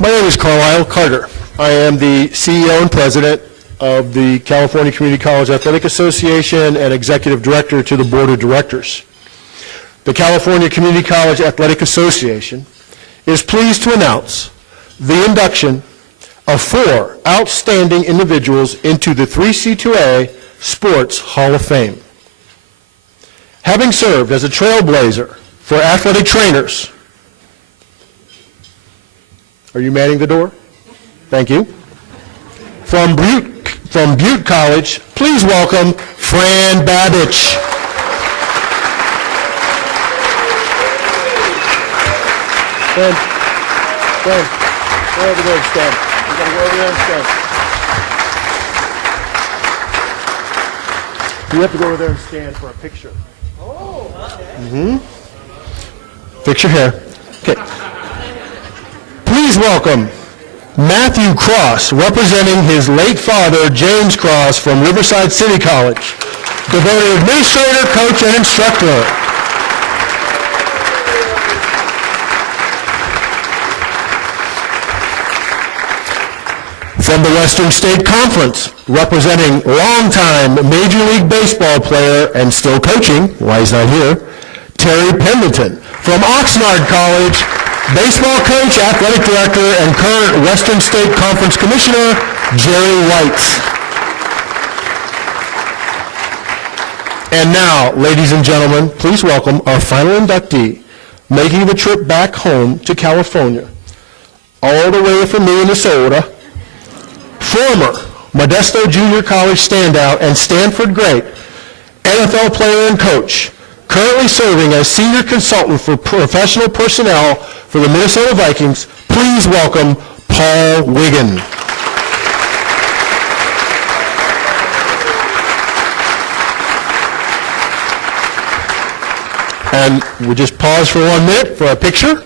My name is Carlisle Carter. I am the CEO and president of the California Community College Athletic Association and executive director to the board of directors. The California Community College Athletic Association is pleased to announce the induction of 4 outstanding individuals into the CCCAA Sports Hall of Fame. Having served as a trailblazer for athletic trainers. Are you manning the door? Thank you. From Butte College, please welcome Fran Babich. Fran, go over there and stand. You gotta go over there and stand. You have to go over there and stand for a picture. Oh, okay. Fix your hair. Okay. Please welcome Matthew Kross, representing his late father, James Kross, from Riverside City College, devoted administrator, coach, and instructor. From the Western State Conference, representing longtime Major League Baseball player and still coaching, why he's not here, Terry Pendleton. From Oxnard College, baseball coach, athletic director, and current Western State Conference Commissioner, Jerry White. And now, ladies and gentlemen, please welcome our final inductee, making the trip back home to California, all the way from Minnesota, former Modesto Junior College standout and Stanford great, NFL player and coach, currently serving as senior consultant for professional personnel for the Minnesota Vikings, please welcome Paul Wiggin. And we'll just pause for 1 minute for a picture.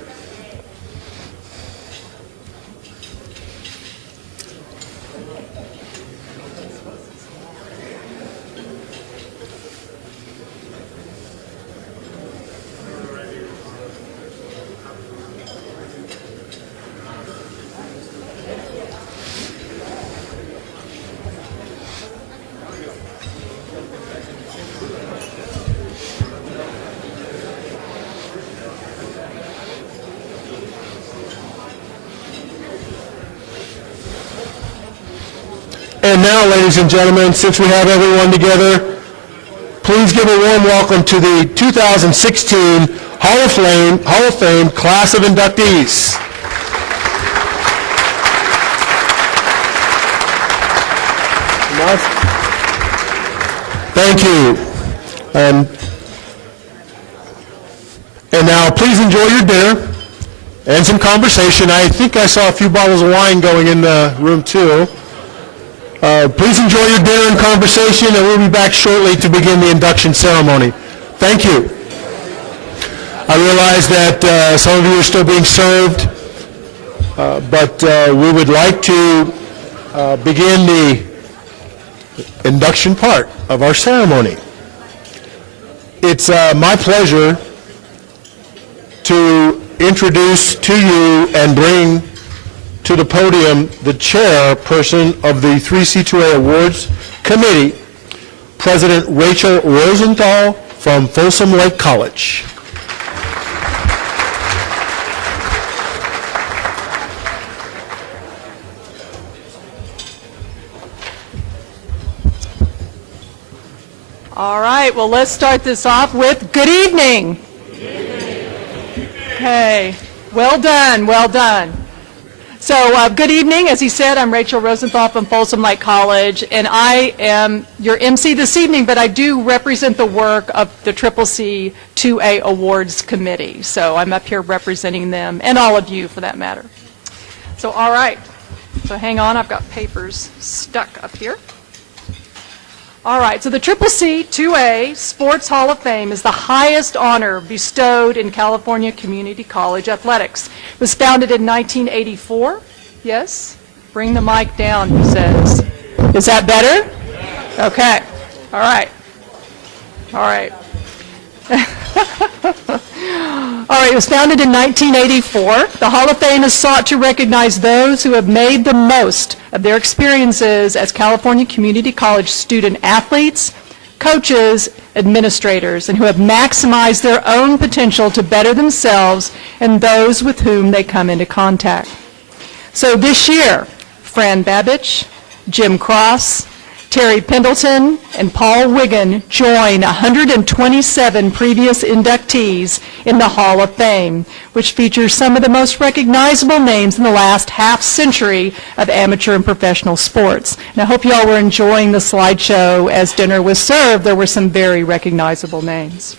And now, ladies and gentlemen, since we have everyone together, please give a warm welcome to the 2016 Hall of Fame class of inductees. Thank you. And now, please enjoy your dinner and some conversation. I think I saw a few bottles of wine going in the room, too. Please enjoy your dinner and conversation, and we'll be back shortly to begin the induction ceremony. Thank you. I realize that some of you are still being served, but we would like to begin the induction part of our ceremony. It's my pleasure to introduce to you and bring to the podium the chairperson of the 3C2A Awards Committee, President Rachel Rosenthal from Folsom Lake College. All right, well, let's start this off with good evening. Okay, well done, well done. So good evening. As he said, I'm Rachel Rosenthal from Folsom Lake College, and I am your MC this evening, but I do represent the work of the CCCAA Awards Committee. So I'm up here representing them, and all of you for that matter. So all right, so hang on, I've got papers stuck up here. All right, so the CCCAA Sports Hall of Fame is the highest honor bestowed in California Community College athletics. It was founded in 1984. Yes? Bring the mic down, he says. Is that better? Okay. All right. All right. All right, it was founded in 1984. The Hall of Fame is sought to recognize those who have made the most of their experiences as California community college student athletes, coaches, administrators, and who have maximized their own potential to better themselves and those with whom they come into contact. So this year, Fran Babich, Jim Kross, Terry Pendleton, and Paul Wiggin join 127 previous inductees in the Hall of Fame, which features some of the most recognizable names in the last half century of amateur and professional sports. And I hope you all were enjoying the slideshow as dinner was served. There were some very recognizable names.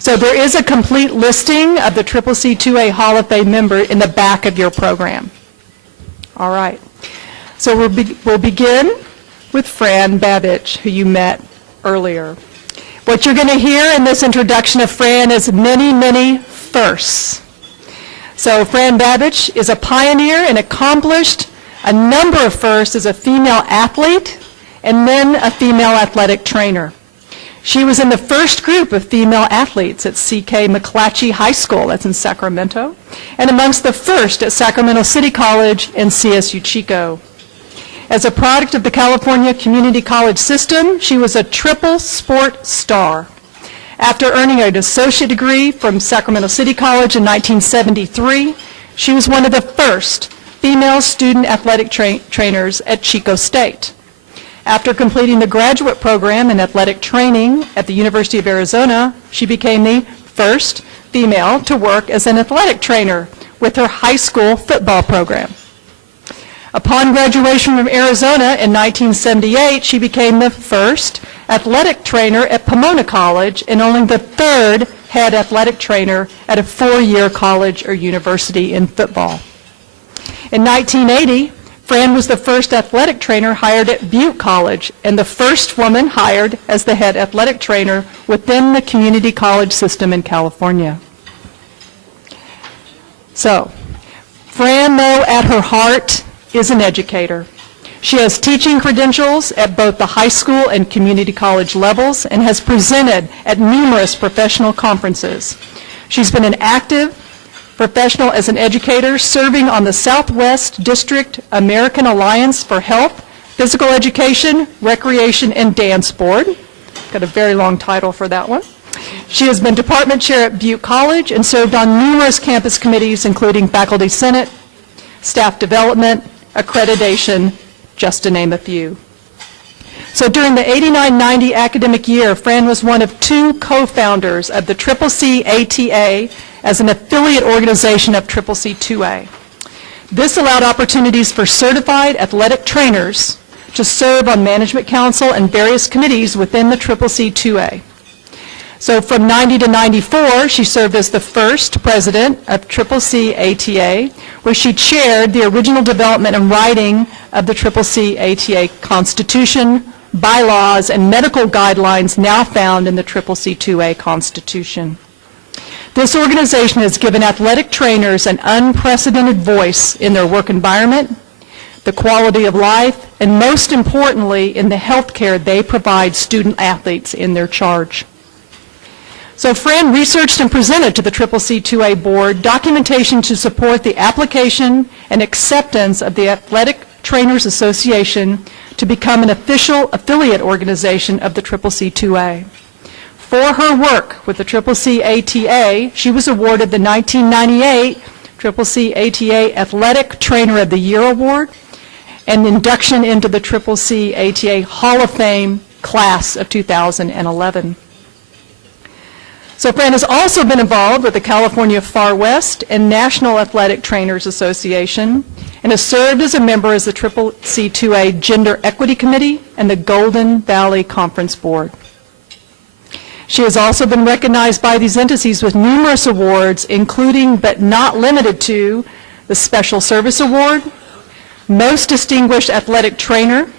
So there is a complete listing of the CCCAA Hall of Fame member in the back of your program. All right. So we'll begin with Fran Babich, who you met earlier. What you're going to hear in this introduction of Fran is many, many firsts. So Fran Babich is a pioneer and accomplished a number of firsts as a female athlete and then a female athletic trainer. She was in the first group of female athletes at C.K. McClatchy High School, that's in Sacramento, and amongst the first at Sacramento City College and CSU Chico. As a product of the California Community College system, she was a triple sport star. After earning an associate degree from Sacramento City College in 1973, she was one of the first female student athletic trainers at Chico State. After completing the graduate program in athletic training at the University of Arizona, she became the first female to work as an athletic trainer with her high school football program. Upon graduation from Arizona in 1978, she became the first athletic trainer at Pomona College and only the third head athletic trainer at a four-year college or university in football. In 1980, Fran was the first athletic trainer hired at Butte College and the first woman hired as the head athletic trainer within the community college system in California. So, Fran, though, at her heart, is an educator. She has teaching credentials at both the high school and community college levels and has presented at numerous professional conferences. She's been an active professional as an educator, serving on the Southwest District American Alliance for Health, Physical Education, Recreation, and Dance Board. Got a very long title for that one. She has been department chair at Butte College and served on numerous campus committees, including Faculty Senate, Staff Development, Accreditation, just to name a few. So during the 89-90 academic year, Fran was one of two co-founders of the CCCAA as an affiliate organization of CCC2A. This allowed opportunities for certified athletic trainers to serve on management council and various committees within the CCC2A. So from 90 to 94, she served as the first president of CCCAA, where she chaired the original development and writing of the CCCAA Constitution, bylaws, and medical guidelines now found in the CCC2A Constitution. This organization has given athletic trainers an unprecedented voice in their work environment, the quality of life, and most importantly, in the health care they provide student athletes in their charge. So Fran researched and presented to the CCC2A board documentation to support the application and acceptance of the Athletic Trainers Association to become an official affiliate organization of the CCC2A. For her work with the CCCAA, she was awarded the 1998 CCCAA Athletic Trainer of the Year Award and induction into the CCCAA Hall of Fame class of 2011. So Fran has also been involved with the California Far West and National Athletic Trainers Association and has served as a member of the CCC2A Gender Equity Committee and the Golden Valley Conference Board. She has also been recognized by these entities with numerous awards, including but not limited to the Special Service Award, Most Distinguished Athletic Trainer,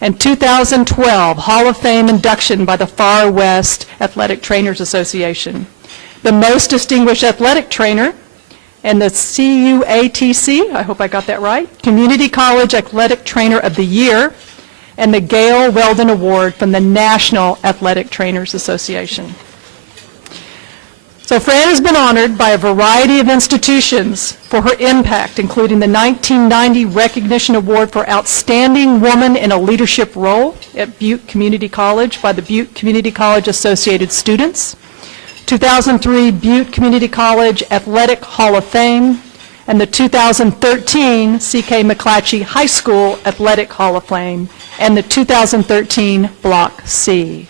and 2012 Hall of Fame induction by the Far West Athletic Trainers Association, the Most Distinguished Athletic Trainer, and the CUATC, I hope I got that right, Community College Athletic Trainer of the Year, and the Gail Weldon Award from the National Athletic Trainers Association. So Fran has been honored by a variety of institutions for her impact, including the 1990 Recognition Award for Outstanding Woman in a Leadership Role at Butte Community College by the Butte Community College Associated Students, 2003 Butte Community College Athletic Hall of Fame, and the 2013 C.K. McClatchy High School Athletic Hall of Fame, and the 2013 Block C.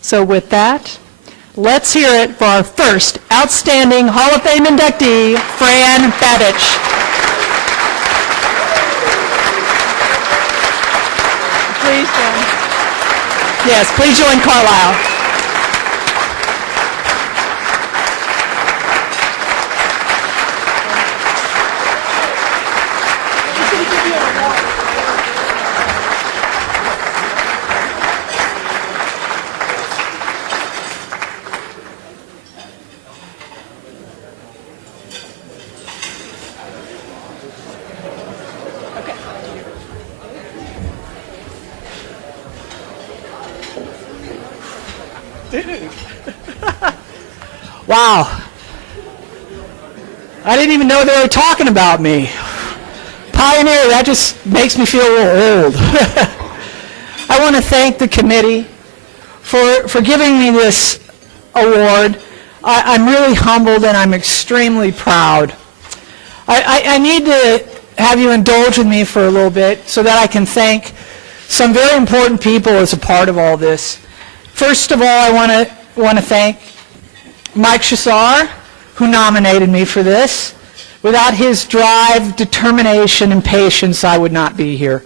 So with that, let's hear it for our first outstanding Hall of Fame inductee, Fran Babich. Please join. Yes, please join Carlisle. Wow. I didn't even know they were talking about me. Pioneer, that just makes me feel a little old. I want to thank the committee for giving me this award. I'm really humbled and I'm extremely proud. I need to have you indulge with me for a little bit so that I can thank some very important people as a part of all this. First of all, I want to thank Mike Chassar, who nominated me for this. Without his drive, determination, and patience, I would not be here.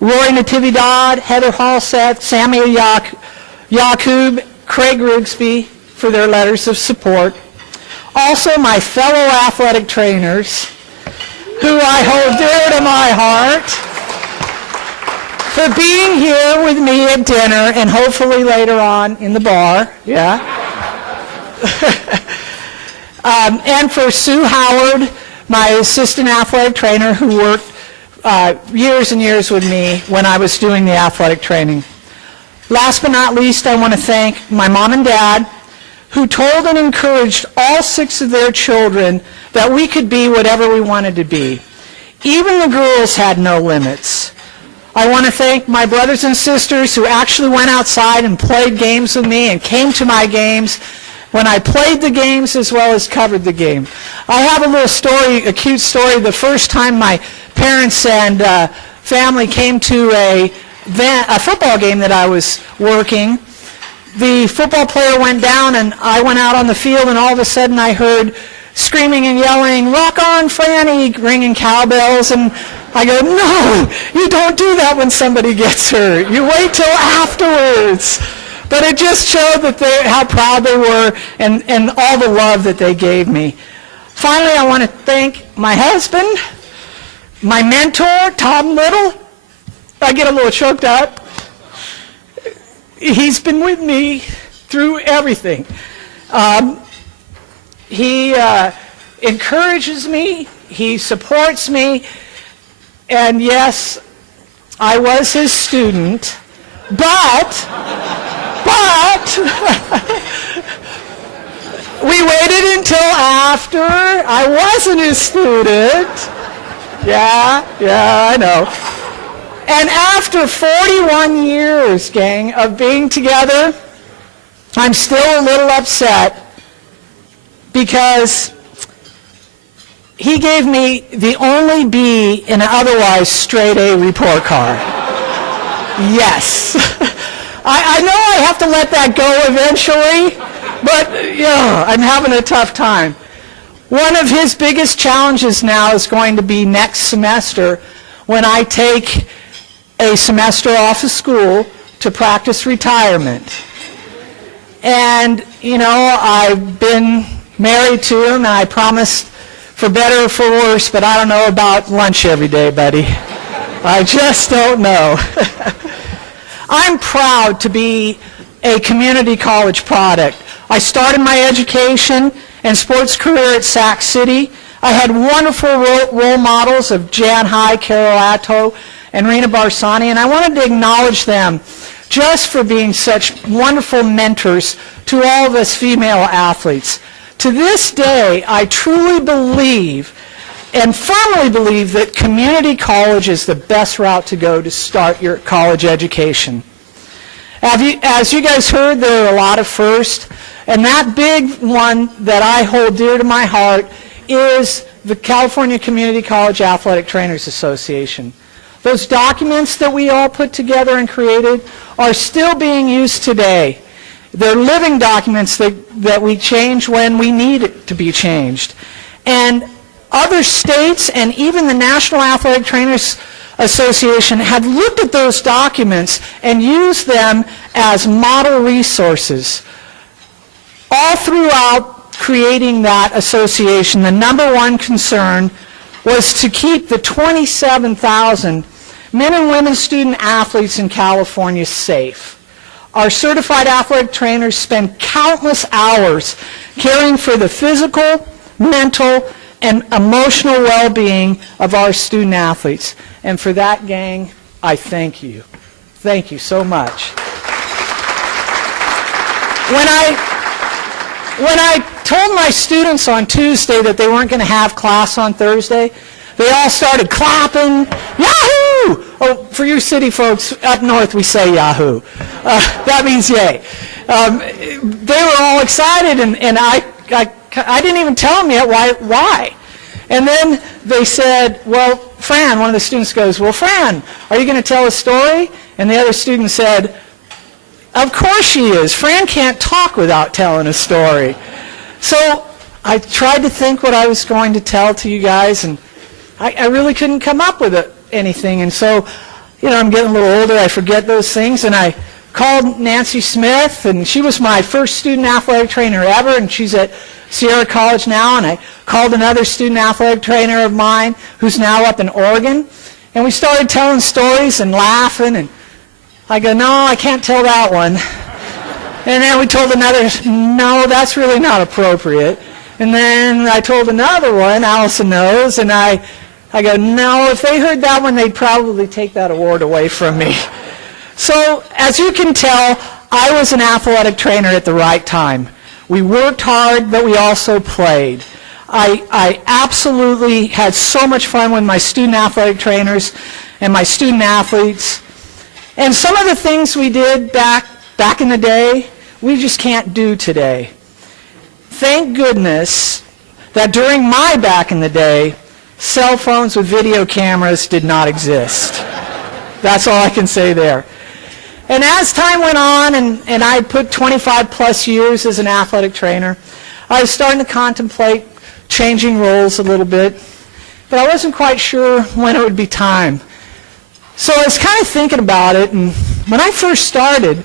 Roy Natividad, Heather Halseth, Samuel Yakub, Craig Rigsby for their letters of support. Also, my fellow athletic trainers, who I hold dear to my heart, for being here with me at dinner and hopefully later on in the bar. Yeah. And for Sue Howard, my assistant athletic trainer who worked years and years with me when I was doing the athletic training. Last but not least, I want to thank my mom and dad who told and encouraged all 6 of their children that we could be whatever we wanted to be. Even the girls had no limits. I want to thank my brothers and sisters who actually went outside and played games with me and came to my games when I played the games as well as covered the game. I have a little story, a cute story. The first time my parents and family came to a football game that I was working, the football player went down and I went out on the field and all of a sudden I heard screaming and yelling, "Rock on, Franny," ringing cowbells, and I go, "No, you don't do that when somebody gets hurt. You wait till afterwards." But it just showed that how proud they were and all the love that they gave me. Finally, I want to thank my husband, my mentor, Tom Little. I get a little choked up. He's been with me through everything. He encourages me. He supports me. And yes, I was his student, but we waited until after I wasn't his student. Yeah, I know. And after 41 years, gang, of being together, I'm still a little upset because he gave me the only B in an otherwise straight A report card. Yes. I know I have to let that go eventually, but I'm having a tough time. One of his biggest challenges now is going to be next semester when I take a semester off of school to practice retirement. And, I've been married to him, and I promised for better or for worse, but I don't know about lunch every day, buddy. I just don't know. I'm proud to be a community college product. I started my education and sports career at Sac City. I had wonderful role models of Jan High, Carol Atto, and Rena Barsani, and I wanted to acknowledge them just for being such wonderful mentors to all of us female athletes. To this day, I truly believe and firmly believe that community college is the best route to go to start your college education. As you guys heard, there are a lot of firsts, and that big one that I hold dear to my heart is the California Community College Athletic Trainers Association. Those documents that we all put together and created are still being used today. They're living documents that we change when we need it to be changed. And other states and even the National Athletic Trainers Association have looked at those documents and used them as model resources. All throughout creating that association, the number one concern was to keep the 27,000 men and women student athletes in California safe. Our certified athletic trainers spend countless hours caring for the physical, mental, and emotional well-being of our student athletes. And for that, gang, I thank you. Thank you so much. When I told my students on Tuesday that they weren't going to have class on Thursday, they all started clapping, Yahoo! Oh, for you city folks, up north we say Yahoo. That means yay. They were all excited, and I didn't even tell them yet why. And then they said, well, Fran, one of the students goes, well, Fran, are you going to tell a story? And the other student said, of course she is. Fran can't talk without telling a story. So I tried to think what I was going to tell to you guys, and I really couldn't come up with anything. And so, I'm getting a little older. I forget those things. And I called Nancy Smith, and she was my first student athletic trainer ever, and she's at Sierra College now. And I called another student athletic trainer of mine who's now up in Oregon. And we started telling stories and laughing, and I go, no, I can't tell that one. And then we told another, no, that's really not appropriate. And then I told another one, Allison knows, and I go, no, if they heard that one, they'd probably take that award away from me. So, as you can tell, I was an athletic trainer at the right time. We worked hard, but we also played. I absolutely had so much fun with my student athletic trainers and my student athletes. And some of the things we did back in the day, we just can't do today. Thank goodness that during my back in the day, cell phones with video cameras did not exist. That's all I can say there. And as time went on, and I put 25 plus years as an athletic trainer, I was starting to contemplate changing roles a little bit, but I wasn't quite sure when it would be time. So I was kind of thinking about it, and when I first started,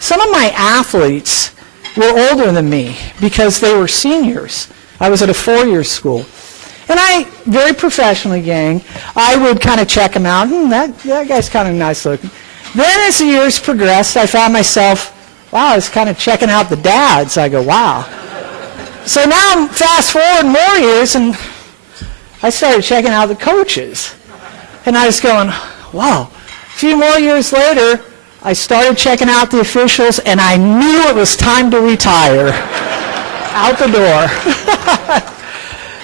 some of my athletes were older than me because they were seniors. I was at a four-year school. And I, very professionally, gang, I would kind of check them out. That guy's kind of nice looking. Then as the years progressed, I found myself, wow, I was kind of checking out the dads. I go, wow. So now I'm fast forward more years, and I started checking out the coaches. And I was going, wow. A few more years later, I started checking out the officials, and I knew it was time to retire. Out the door.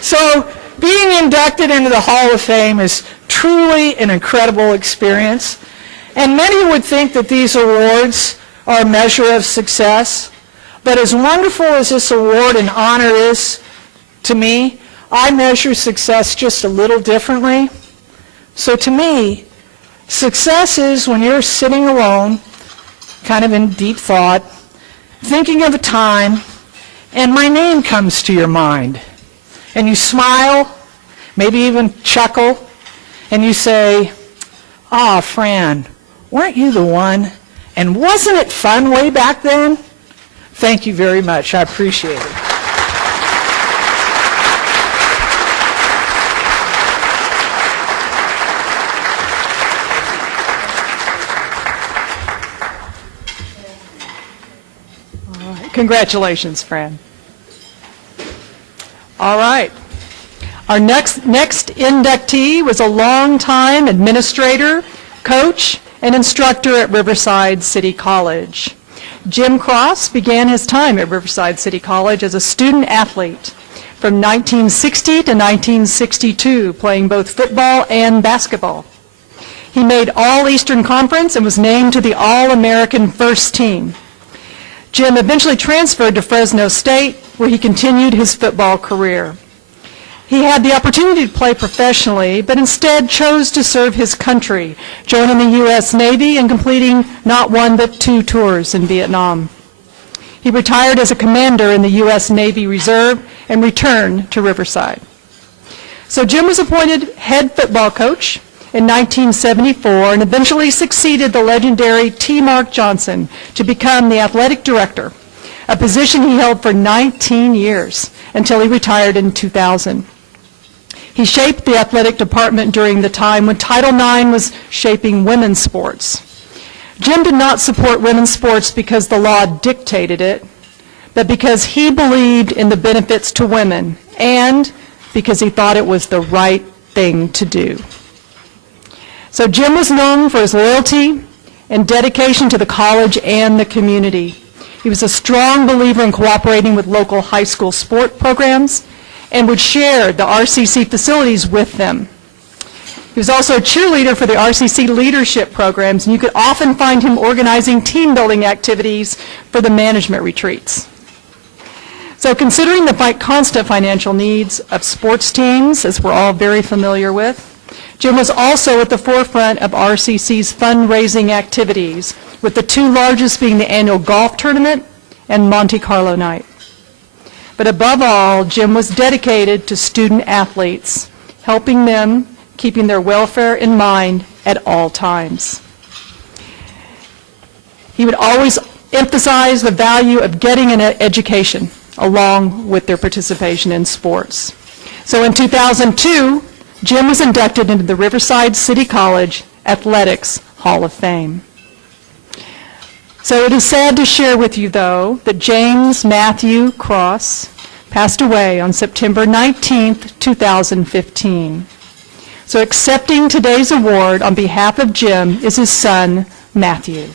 So being inducted into the Hall of Fame is truly an incredible experience. And many would think that these awards are a measure of success. But as wonderful as this award and honor is to me, I measure success just a little differently. So to me, success is when you're sitting alone, kind of in deep thought, thinking of a time, and my name comes to your mind. And you smile, maybe even chuckle, and you say, ah, Fran, weren't you the one? And wasn't it fun way back then? Thank you very much. I appreciate it. Congratulations, Fran. All right. Our next inductee was a longtime administrator, coach, and instructor at Riverside City College. Jim Kross began his time at Riverside City College as a student athlete from 1960 to 1962, playing both football and basketball. He made All-Eastern Conference and was named to the All-American First Team. Jim eventually transferred to Fresno State, where he continued his football career. He had the opportunity to play professionally, but instead chose to serve his country, joining the U.S. Navy and completing not one but 2 tours in Vietnam. He retired as a commander in the U.S. Navy Reserve and returned to Riverside. So Jim was appointed head football coach in 1974 and eventually succeeded the legendary T. Mark Johnson to become the athletic director, a position he held for 19 years until he retired in 2000. He shaped the athletic department during the time when Title IX was shaping women's sports. Jim did not support women's sports because the law dictated it, but because he believed in the benefits to women and because he thought it was the right thing to do. So Jim was known for his loyalty and dedication to the college and the community. He was a strong believer in cooperating with local high school sport programs and would share the RCC facilities with them. He was also a cheerleader for the RCC leadership programs, and you could often find him organizing team-building activities for the management retreats. So considering the constant financial needs of sports teams, as we're all very familiar with, Jim was also at the forefront of RCC's fundraising activities, with the 2 largest being the annual golf tournament and Monte Carlo night. But above all, Jim was dedicated to student athletes, helping them, keeping their welfare in mind at all times. He would always emphasize the value of getting an education along with their participation in sports. So in 2002, Jim was inducted into the Riverside City College Athletics Hall of Fame. So it is sad to share with you, though, that James Matthew Kross passed away on September 19th, 2015. So accepting today's award on behalf of Jim is his son, Matthew.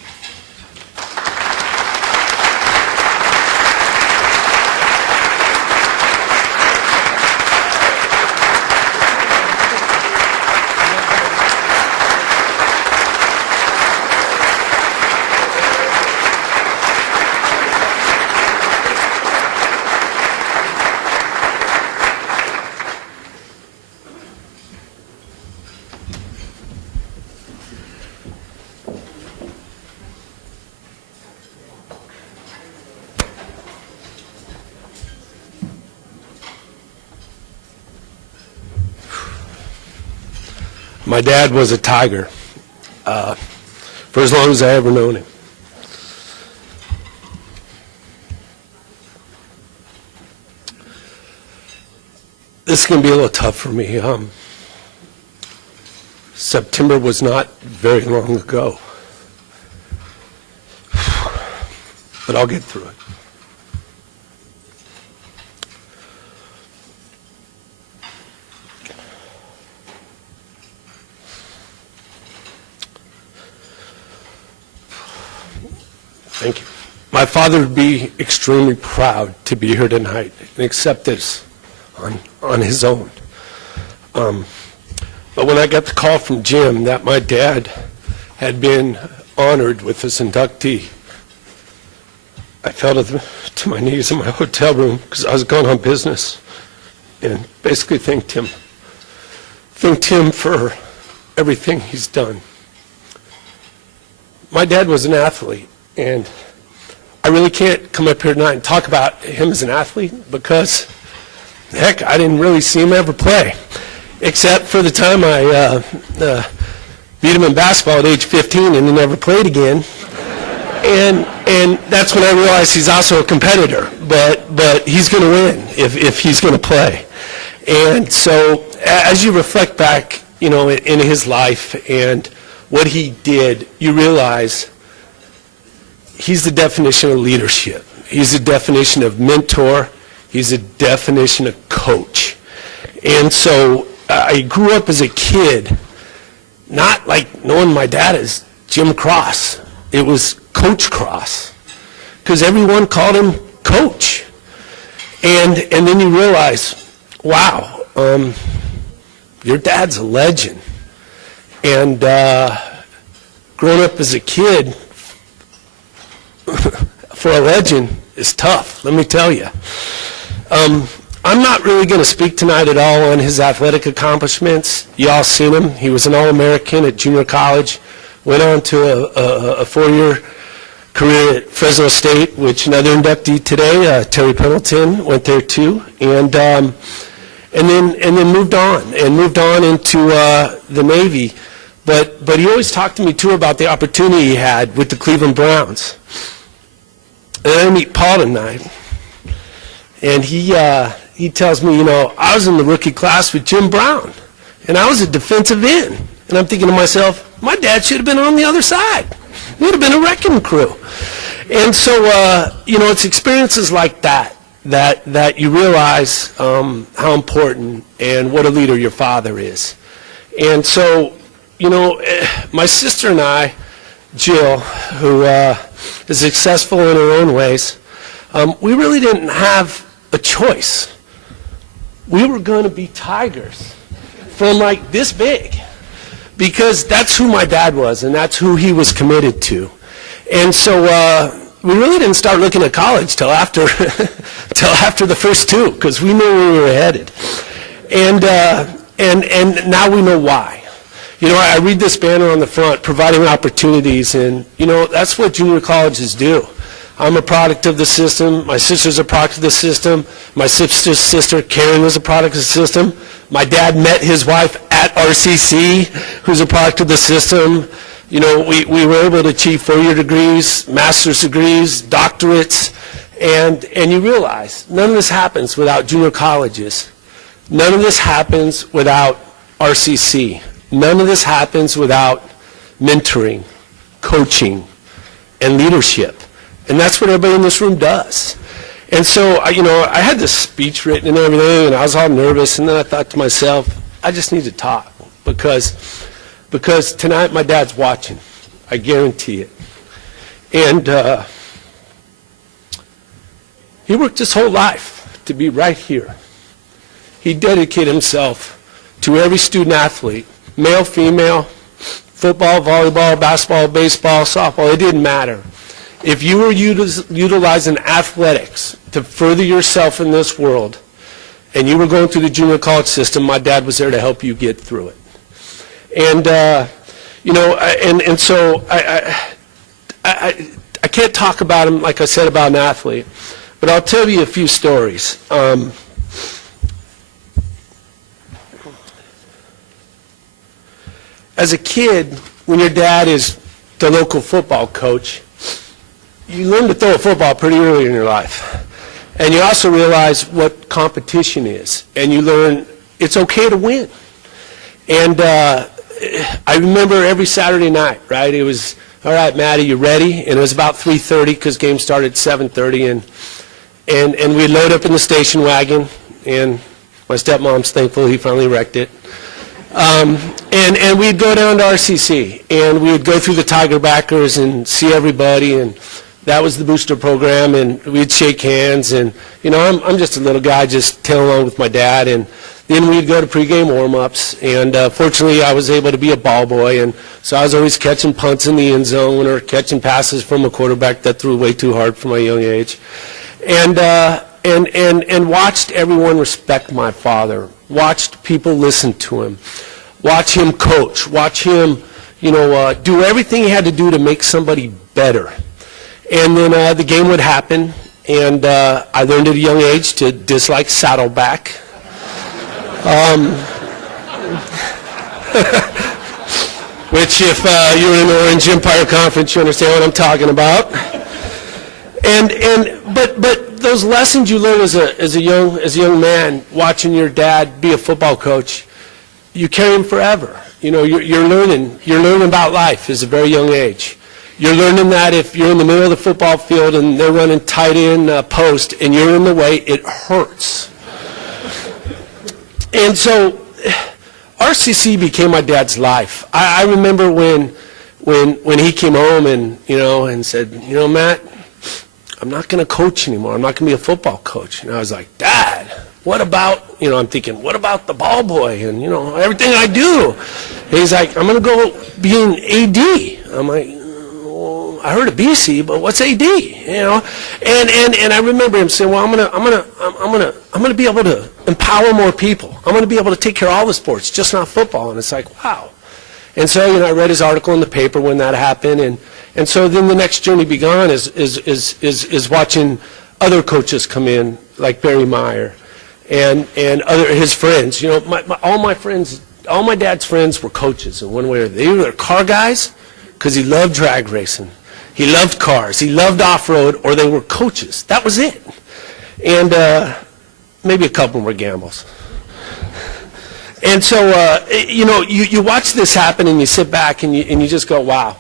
My dad was a Tiger for as long as I ever known him. This is going to be a little tough for me. September was not very long ago, but I'll get through it. Thank you. My father would be extremely proud to be here tonight and accept this on his own. But when I got the call from Jim that my dad had been honored with this inductee, I fell to my knees in my hotel room because I was gone on business and basically thanked him for everything he's done. My dad was an athlete. And I really can't come up here tonight and talk about him as an athlete because, heck, I didn't really see him ever play, except for the time I beat him in basketball at age 15 and he never played again. And that's when I realized he's also a competitor, but he's going to win if he's going to play. And so as you reflect back, in his life and what he did, you realize he's the definition of leadership. He's the definition of mentor. He's a definition of coach. And so I grew up as a kid, not like knowing my dad as Jim Kross. It was Coach Kross. because everyone called him Coach. And then you realize, wow, your dad's a legend. And growing up as a kid, for a legend is tough, let me tell you. I'm not really going to speak tonight at all on his athletic accomplishments. You all seen him. He was an All-American at junior college, went on to a four-year career at Fresno State, which another inductee today, Terry Pendleton, went there too, and then moved on into the Navy. But he always talked to me too about the opportunity he had with the Cleveland Browns. And I meet Paul tonight, and he tells me, I was in the rookie class with Jim Brown, and I was a defensive end. And I'm thinking to myself, my dad should have been on the other side. He would have been a wrecking crew. And so, it's experiences like that you realize how important and what a leader your father is. And so, my sister and I, Jill, who is successful in her own ways, we really didn't have a choice. We were going to be tigers from like this big, because that's who my dad was and that's who he was committed to. And so we really didn't start looking at college till after the first two, because we knew where we were headed. And now we know why. I read this banner on the front, providing opportunities, and that's what junior colleges do. I'm a product of the system. My sister's a product of the system. My sister's sister, Karen, was a product of the system. My dad met his wife at RCC, who's a product of the system. We were able to achieve four-year degrees, master's degrees, doctorates, and you realize none of this happens without junior colleges. None of this happens without RCC. None of this happens without mentoring, coaching, and leadership. And that's what everybody in this room does. And so, I had this speech written and everything, and I was all nervous, and then I thought to myself, I just need to talk, because tonight my dad's watching. I guarantee it. And he worked his whole life to be right here. He dedicated himself to every student athlete, male, female, football, volleyball, basketball, baseball, softball, it didn't matter. If you were utilizing athletics to further yourself in this world, and you were going through the junior college system, my dad was there to help you get through it. And, and so I can't talk about him, like I said, about an athlete, but I'll tell you a few stories. As a kid, when your dad is the local football coach, you learn to throw a football pretty early in your life. And you also realize what competition is. And you learn it's okay to win. And I remember every Saturday night, right? It was, all right, Maddie, you ready? And it was about 3:30 because game started at 7:30. And we'd load up in the station wagon. And my stepmom's thankful he finally wrecked it. And we'd go down to RCC. And we would go through the Tiger Backers and see everybody. And that was the booster program, and we'd shake hands, and I'm just a little guy just tailing along with my dad, and then we'd go to pregame warm-ups, and fortunately I was able to be a ball boy, and so I was always catching punts in the end zone or catching passes from a quarterback that threw way too hard for my young age, and watched everyone respect my father, watched people listen to him, watch him coach, watch him do everything he had to do to make somebody better. And then the game would happen, and I learned at a young age to dislike Saddleback. Which, if you're in the Orange Empire Conference, you understand what I'm talking about. But those lessons you learn as a young man, watching your dad be a football coach, you carry them forever. You're learning about life at a very young age. You're learning that if you're in the middle of the football field and they're running tight end post and you're in the way, it hurts. And so RCC became my dad's life. I remember when he came home and said, Matt, I'm not going to coach anymore. I'm not going to be a football coach. And I was like, Dad, what about, I'm thinking, what about the ball boy and, everything I do? And he's like, I'm going to go be an AD. I'm like, well, I heard of BC, but what's AD? And I remember him saying, well, I'm going to be able to empower more people. I'm going to be able to take care of all the sports, just not football. And it's like, wow. And so, I read his article in the paper when that happened, and so then the next journey began is watching other coaches come in, like Barry Meyer, and his friends. All my dad's friends were coaches in one way or the other. They were car guys because he loved drag racing, he loved cars, he loved off-road, or they were coaches. That was it. And maybe a couple were gambles. And so, you watch this happen and you sit back and you just go, wow.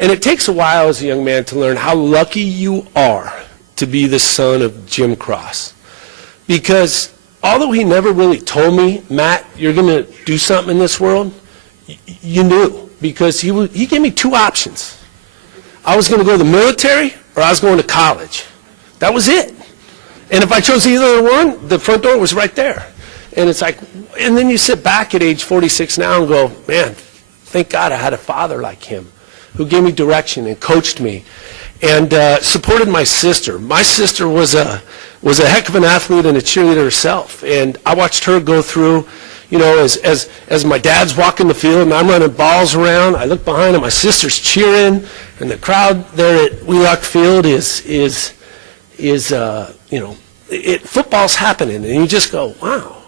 And it takes a while as a young man to learn how lucky you are to be the son of Jim Kross. Because although he never really told me, Matt, you're going to do something in this world, you knew. Because he gave me two options. I was going to go to the military or I was going to college. That was it. And if I chose either one, the front door was right there. And it's like, and then you sit back at age 46 now and go, man, thank God I had a father like him who gave me direction and coached me and supported my sister. My sister was a heck of an athlete and a cheerleader herself. And I watched her go through, as my dad's walking the field and I'm running balls around, I look behind and my sister's cheering, and the crowd there at Wheelock Field football's happening, and you just go, wow.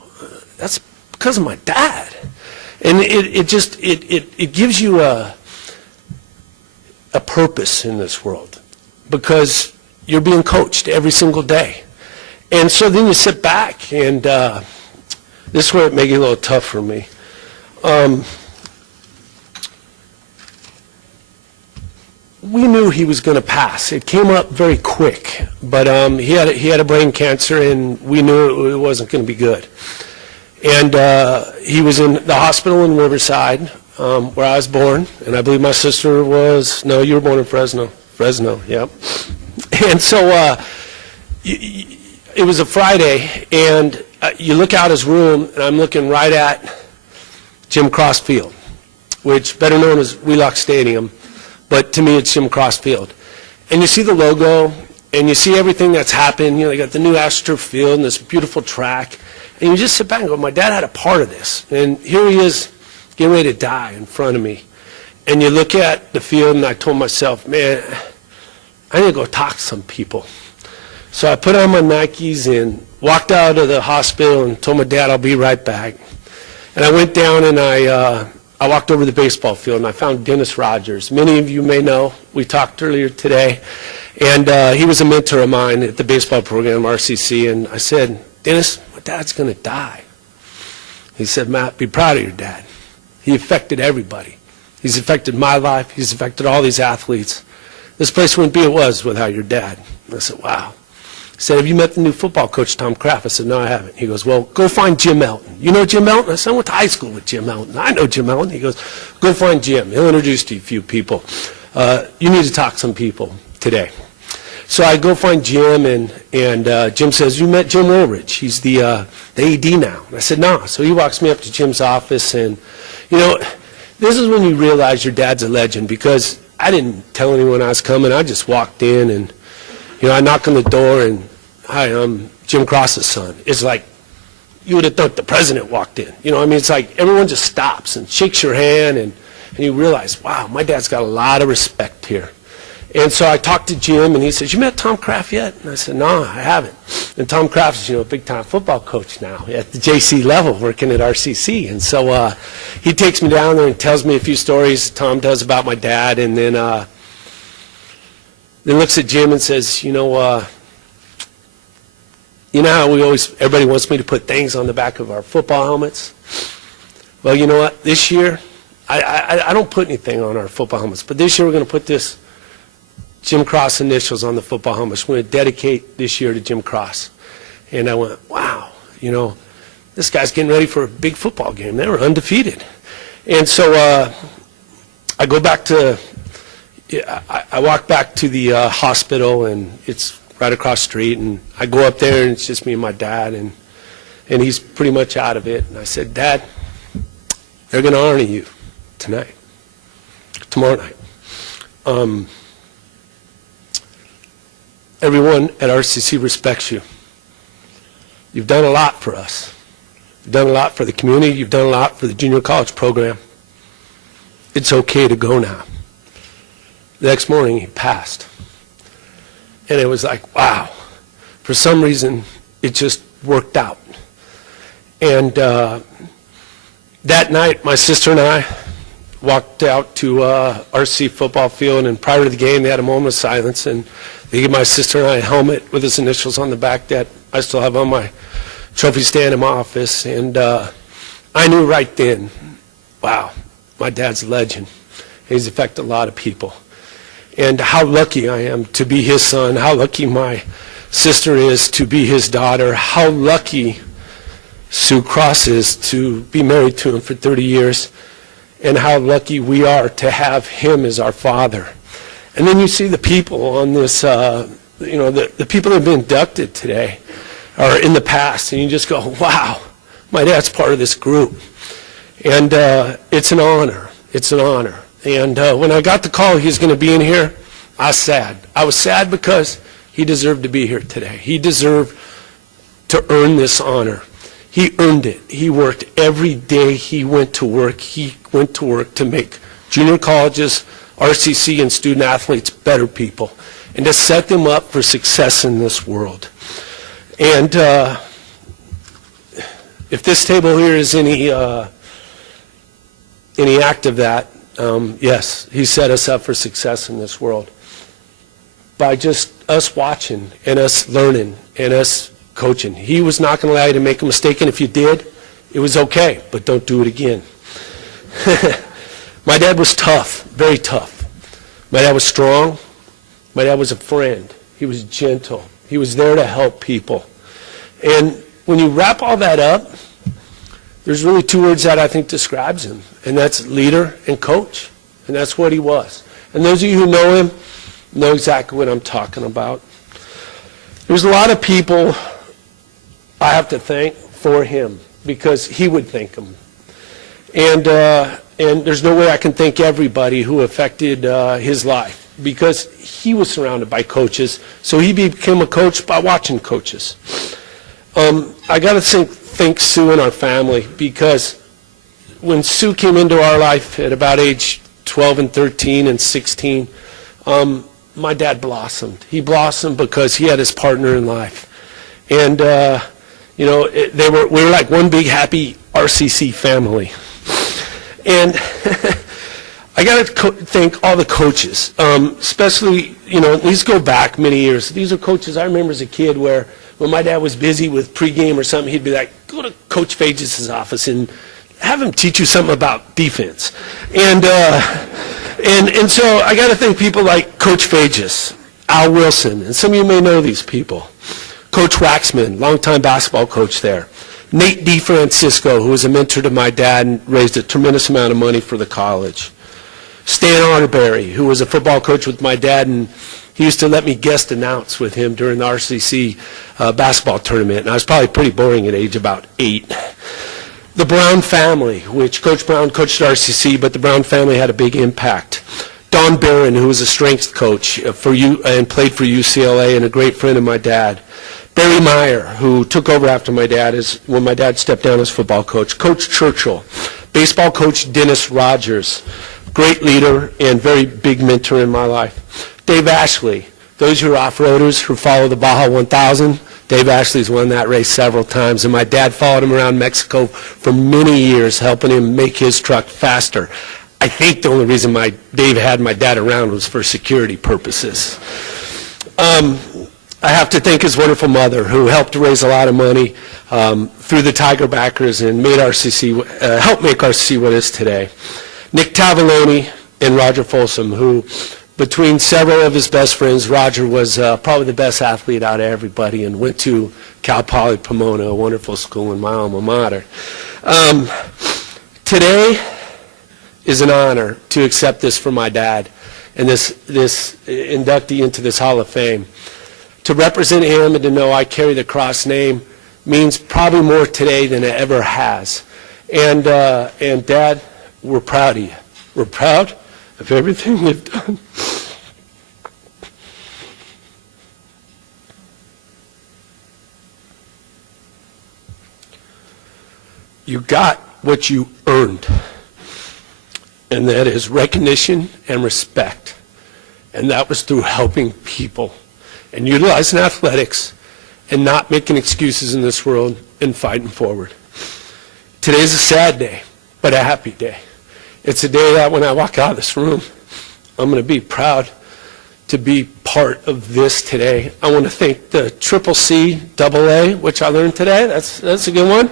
That's because of my dad. And it gives you a purpose in this world because you're being coached every single day. And so then you sit back, and this is where it makes it a little tough for me. We knew he was going to pass. It came up very quick, but he had a brain cancer, and we knew it wasn't going to be good. And he was in the hospital in Riverside, where I was born, and I believe my sister was, no, you were born in Fresno. Fresno, yep. And so it was a Friday, and you look out his room, and I'm looking right at Jim Kross Field, which better known as Wheelock Stadium, but to me it's Jim Kross Field. And you see the logo, and you see everything that's happened. They got the new AstroTurf field and this beautiful track. And you just sit back and go, my dad had a part of this. And here he is getting ready to die in front of me. And you look at the field, and I told myself, man, I need to go talk to some people. So I put on my Nikes and walked out of the hospital and told my dad I'll be right back. And I went down and I walked over to the baseball field, and I found Dennis Rogers. Many of you may know. We talked earlier today. And he was a mentor of mine at the baseball program, RCC. And I said, Dennis, my dad's going to die. He said, Matt, be proud of your dad. He affected everybody. He's affected my life. He's affected all these athletes. This place wouldn't be what it was without your dad. And I said, wow. He said, have you met the new football coach, Tom Kraft? I said, no, I haven't. He goes, well, go find Jim Elton. You know Jim Elton? I said, I went to high school with Jim Elton. I know Jim Elton. He goes, go find Jim. He'll introduce you to a few people. You need to talk to some people today. So I go find Jim, and Jim says, you met Jim Woolridge. He's the AD now. And I said, no. So he walks me up to Jim's office, and, this is when you realize your dad's a legend, because I didn't tell anyone I was coming. I just walked in, and, I knocked on the door, and, hi, I'm Jim Kross's son. It's like you would have thought the president walked in. It's like everyone just stops and shakes your hand, and you realize, wow, my dad's got a lot of respect here. And so I talked to Jim, and he says, you met Tom Kraft yet? And I said, no, I haven't. And Tom Kraft is, a big-time football coach now at the JC level, working at RCC. And so he takes me down there and tells me a few stories Tom does about my dad, and then looks at Jim and says, you know how everybody wants me to put things on the back of our football helmets? Well, you know what? This year, I don't put anything on our football helmets, but this year we're going to put this Jim Kross initials on the football helmets. We're going to dedicate this year to Jim Kross. And I went, wow, this guy's getting ready for a big football game. They were undefeated. And so I go back to I walk back to the hospital, and it's right across the street, and I go up there, and it's just me and my dad, and he's pretty much out of it. And I said, Dad, they're going to honor you tomorrow night. Everyone at RCC respects you. You've done a lot for us. You've done a lot for the community. You've done a lot for the junior college program. It's okay to go now. The next morning, he passed. And it was like, wow. For some reason, it just worked out. And that night, my sister and I walked out to RC football field, and prior to the game, they had a moment of silence, and they gave my sister and I a helmet with his initials on the back that I still have on my trophy stand in my office. And I knew right then, wow, my dad's a legend. He's affected a lot of people. And how lucky I am to be his son, how lucky my sister is to be his daughter, how lucky Sue Kross is to be married to him for 30 years, and how lucky we are to have him as our father. And then you see the people on this, the people that have been inducted today or in the past, and you just go, wow, my dad's part of this group. And it's an honor. It's an honor. And when I got the call he was going to be in here, I was sad. I was sad because he deserved to be here today. He deserved to earn this honor. He earned it. He worked every day he went to work. He went to work to make junior colleges, RCC, and student athletes better people, and to set them up for success in this world. And if this table here is any act of that, yes, he set us up for success in this world by just us watching and us learning and us coaching. He was not going to allow you to make a mistake, and if you did, it was okay, but don't do it again. My dad was tough, very tough. My dad was strong. My dad was a friend. He was gentle. He was there to help people. And when you wrap all that up, there's really two words that I think describes him, and that's leader and coach, and that's what he was. And those of you who know him know exactly what I'm talking about. There's a lot of people I have to thank for him because he would thank them. And there's no way I can thank everybody who affected his life because he was surrounded by coaches, so he became a coach by watching coaches. I got to thank Sue and our family because when Sue came into our life at about age 12 and 13 and 16, my dad blossomed. He blossomed because he had his partner in life. And, we were like one big happy RCC family. And I got to thank all the coaches, especially, these go back many years. These are coaches I remember as a kid where when my dad was busy with pregame or something, he'd be like, go to Coach Phages' office and have him teach you something about defense. And so I got to thank people like Coach Phages, Al Wilson, and some of you may know these people. Coach Waxman, longtime basketball coach there. Nate DeFrancisco, who was a mentor to my dad and raised a tremendous amount of money for the college. Stan Arterberry, who was a football coach with my dad, and he used to let me guest announce with him during the RCC basketball tournament, and I was probably pretty boring at age about 8. The Brown family, which Coach Brown coached at RCC, but the Brown family had a big impact. Don Barron, who was a strength coach and played for UCLA and a great friend of my dad. Barry Meyer, who took over after my dad when my dad stepped down as football coach. Coach Churchill, baseball coach Dennis Rogers, great leader and very big mentor in my life. Dave Ashley, those who are off-roaders who follow the Baja 1000, Dave Ashley's won that race several times, and my dad followed him around Mexico for many years, helping him make his truck faster. I think the only reason Dave had my dad around was for security purposes. I have to thank his wonderful mother, who helped raise a lot of money through the Tiger Backers and helped make RCC what it is today. Nick Tavaloni and Roger Folsom, who, between several of his best friends, Roger was probably the best athlete out of everybody and went to Cal Poly Pomona, a wonderful school in my alma mater. Today is an honor to accept this from my dad. and this inductee into this Hall of Fame. To represent him and to know I carry the Kross name means probably more today than it ever has. And Dad, we're proud of you. We're proud of everything you've done. You got what you earned, and that is recognition and respect. And that was through helping people and utilizing athletics and not making excuses in this world and fighting forward. Today's a sad day, but a happy day. It's a day that when I walk out of this room, I'm going to be proud to be part of this today. I want to thank the CCCAA, which I learned today. That's a good one.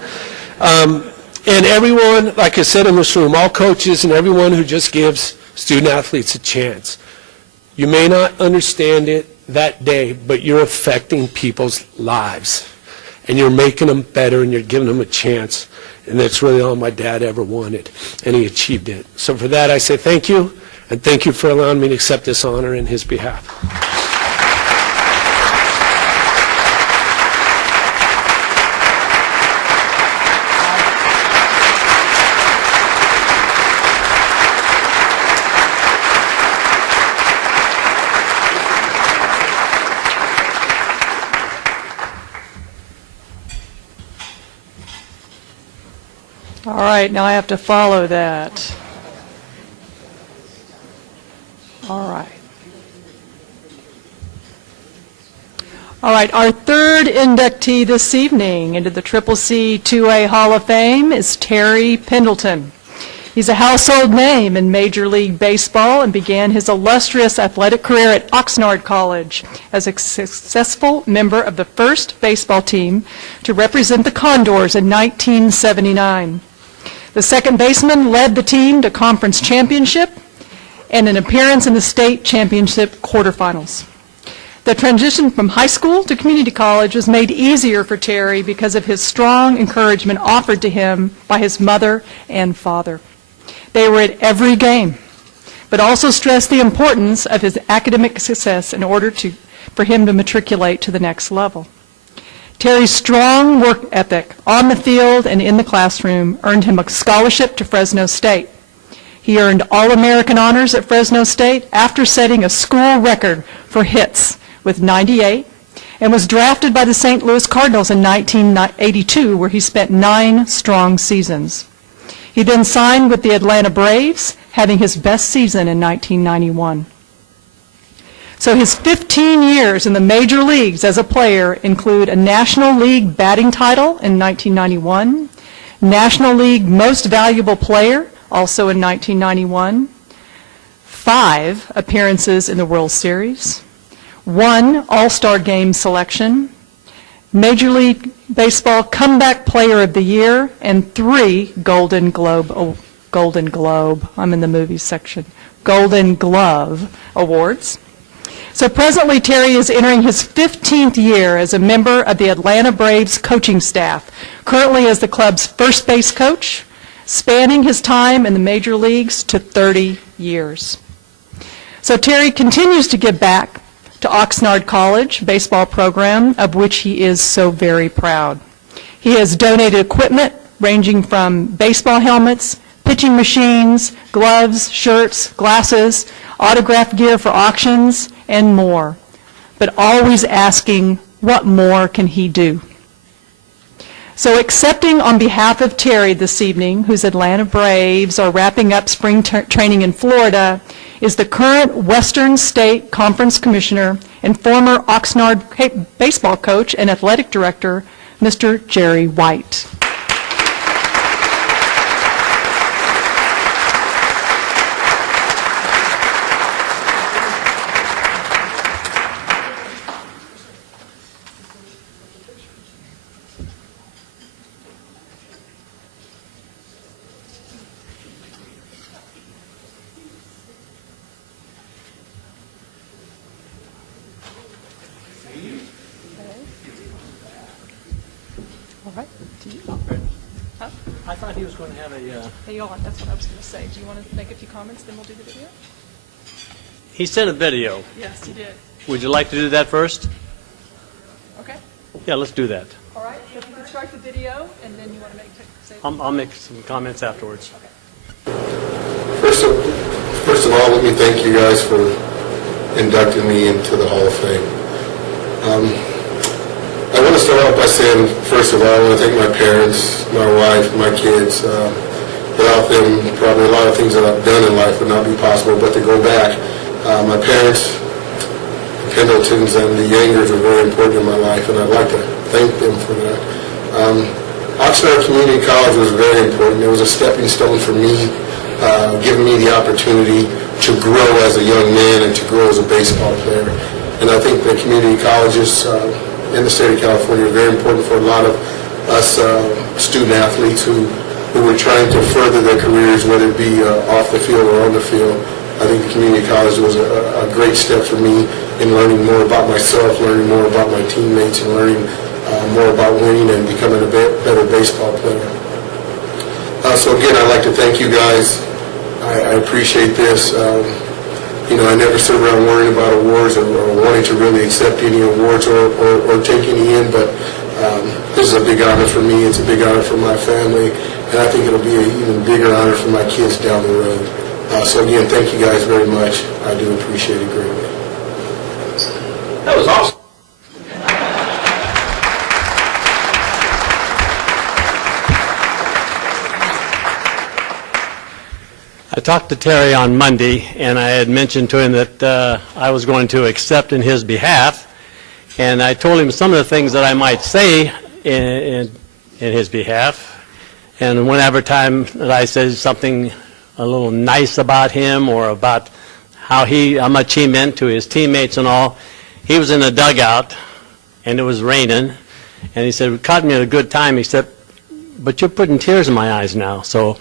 And everyone, like I said in this room, all coaches and everyone who just gives student athletes a chance. You may not understand it that day, but you're affecting people's lives. And you're making them better and you're giving them a chance. And that's really all my dad ever wanted. And he achieved it. So for that, I say thank you. And thank you for allowing me to accept this honor in his behalf. All right, now I have to follow that. All right. All right, our third inductee this evening into the CCCAA Hall of Fame is Terry Pendleton. He's a household name in Major League Baseball and began his illustrious athletic career at Oxnard College as a successful member of the first baseball team to represent the Condors in 1979. The second baseman led the team to conference championship and an appearance in the state championship quarterfinals. The transition from high school to community college was made easier for Terry because of his strong encouragement offered to him by his mother and father. They were at every game, but also stressed the importance of his academic success in order for him to matriculate to the next level. Terry's strong work ethic on the field and in the classroom earned him a scholarship to Fresno State. He earned All-American honors at Fresno State after setting a school record for hits with 98 and was drafted by the St. Louis Cardinals in 1982, where he spent 9 strong seasons. He then signed with the Atlanta Braves, having his best season in 1991. So his 15 years in the major leagues as a player include a National League batting title in 1991, National League Most Valuable Player, also in 1991, 5 appearances in the World Series, 1 All-Star Game selection, Major League Baseball Comeback Player of the Year, and 3 Golden Globe, I'm in the movies section, Golden Glove awards. So presently, Terry is entering his 15th year as a member of the Atlanta Braves coaching staff, currently as the club's first base coach, spanning his time in the major leagues to 30 years. So Terry continues to give back to Oxnard College baseball program, of which he is so very proud. He has donated equipment ranging from baseball helmets, pitching machines, gloves, shirts, glasses, autographed gear for auctions, and more, but always asking, what more can he do? So accepting on behalf of Terry this evening, whose Atlanta Braves are wrapping up spring training in Florida, is the current Western State Conference Commissioner and former Oxnard baseball coach and athletic director, Mr. Jerry White. I thought he was going to have a... Hey, hold on, that's what I was going to say. Do you want to make a few comments, then we'll do the video? He sent a video. Yes, he did. Would you like to do that first? Okay. Yeah, let's do that. All right. So if you can start the video, and then you want to say. I'll make some comments afterwards. First of all, let me thank you guys for inducting me into the Hall of Fame. I want to start off by saying, first of all, I want to thank my parents, my wife, my kids. Without them, probably a lot of things that I've done in life would not be possible. But to go back, my parents, the Pendletons, and the Yangers were very important in my life, and I'd like to thank them for that. Oxnard Community College was very important. It was a stepping stone for me, giving me the opportunity to grow as a young man and to grow as a baseball player. And I think the community colleges in the state of California are very important for a lot of us student athletes who were trying to further their careers, whether it be off the field or on the field. I think the community college was a great step for me in learning more about myself, learning more about my teammates, and learning more about winning and becoming a better baseball player. So again, I'd like to thank you guys. I appreciate this. I never sit around worrying about awards or wanting to really accept any awards or take any in, but this is a big honor for me. It's a big honor for my family, and I think it'll be an even bigger honor for my kids down the road. So again, thank you guys very much. I do appreciate it greatly. That was awesome. I talked to Terry on Monday, and I had mentioned to him that I was going to accept in his behalf, and I told him some of the things that I might say in his behalf, and whenever time that I said something a little nice about him or about how much he meant to his teammates and all, he was in a dugout, and it was raining, and he said, "It caught me at a good time." He said, "But you're putting tears in my eyes now." So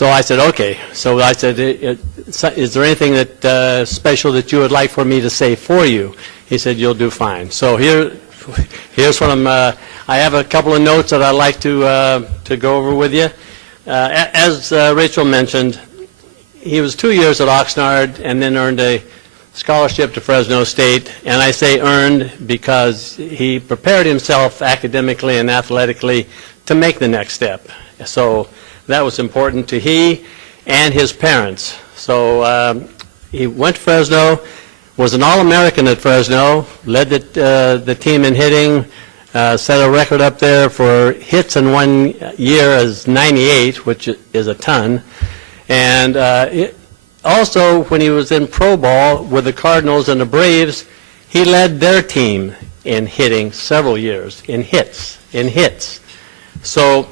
I said, okay. So I said, is there anything that special that you would like for me to say for you? He said, "You'll do fine." So here's what I have a couple of notes that I'd like to go over with you. As Rachel mentioned, he was 2 years at Oxnard and then earned a scholarship to Fresno State. And I say earned because he prepared himself academically and athletically to make the next step. So that was important to he and his parents. So he went to Fresno, was an All-American at Fresno, led the team in hitting, set a record up there for hits in 1 year as 98, which is a ton. And also, when he was in pro ball with the Cardinals and the Braves, he led their team in hitting several years, in hits. So,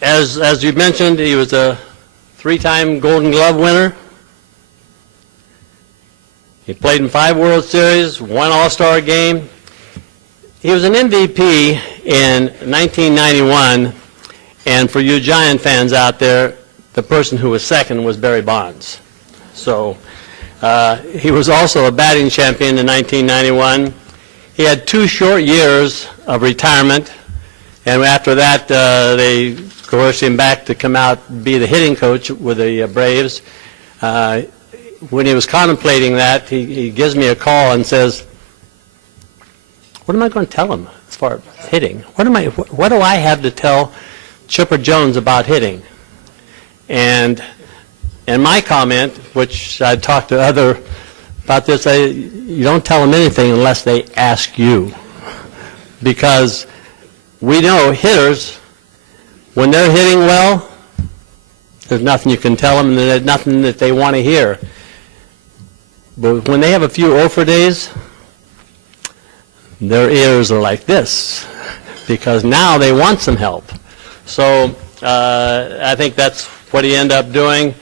as you mentioned, he was a 3-time Golden Glove winner. He played in 5 World Series, 1 All-Star game. He was an MVP in 1991, and for you Giant fans out there, the person who was second was Barry Bonds. So he was also a batting champion in 1991. He had 2 short years of retirement, and after that they coerced him back to come out and be the hitting coach with the Braves. When he was contemplating that, he gives me a call and says, "What am I going to tell him as far as hitting? What do I have to tell Chipper Jones about hitting?" And my comment, which I talked to other about this, you don't tell them anything unless they ask you. Because we know hitters, when they're hitting well, there's nothing you can tell them, and there's nothing that they want to hear. But when they have a few 0 for days, their ears are like this, because now they want some help. So I think that's what he ended up doing.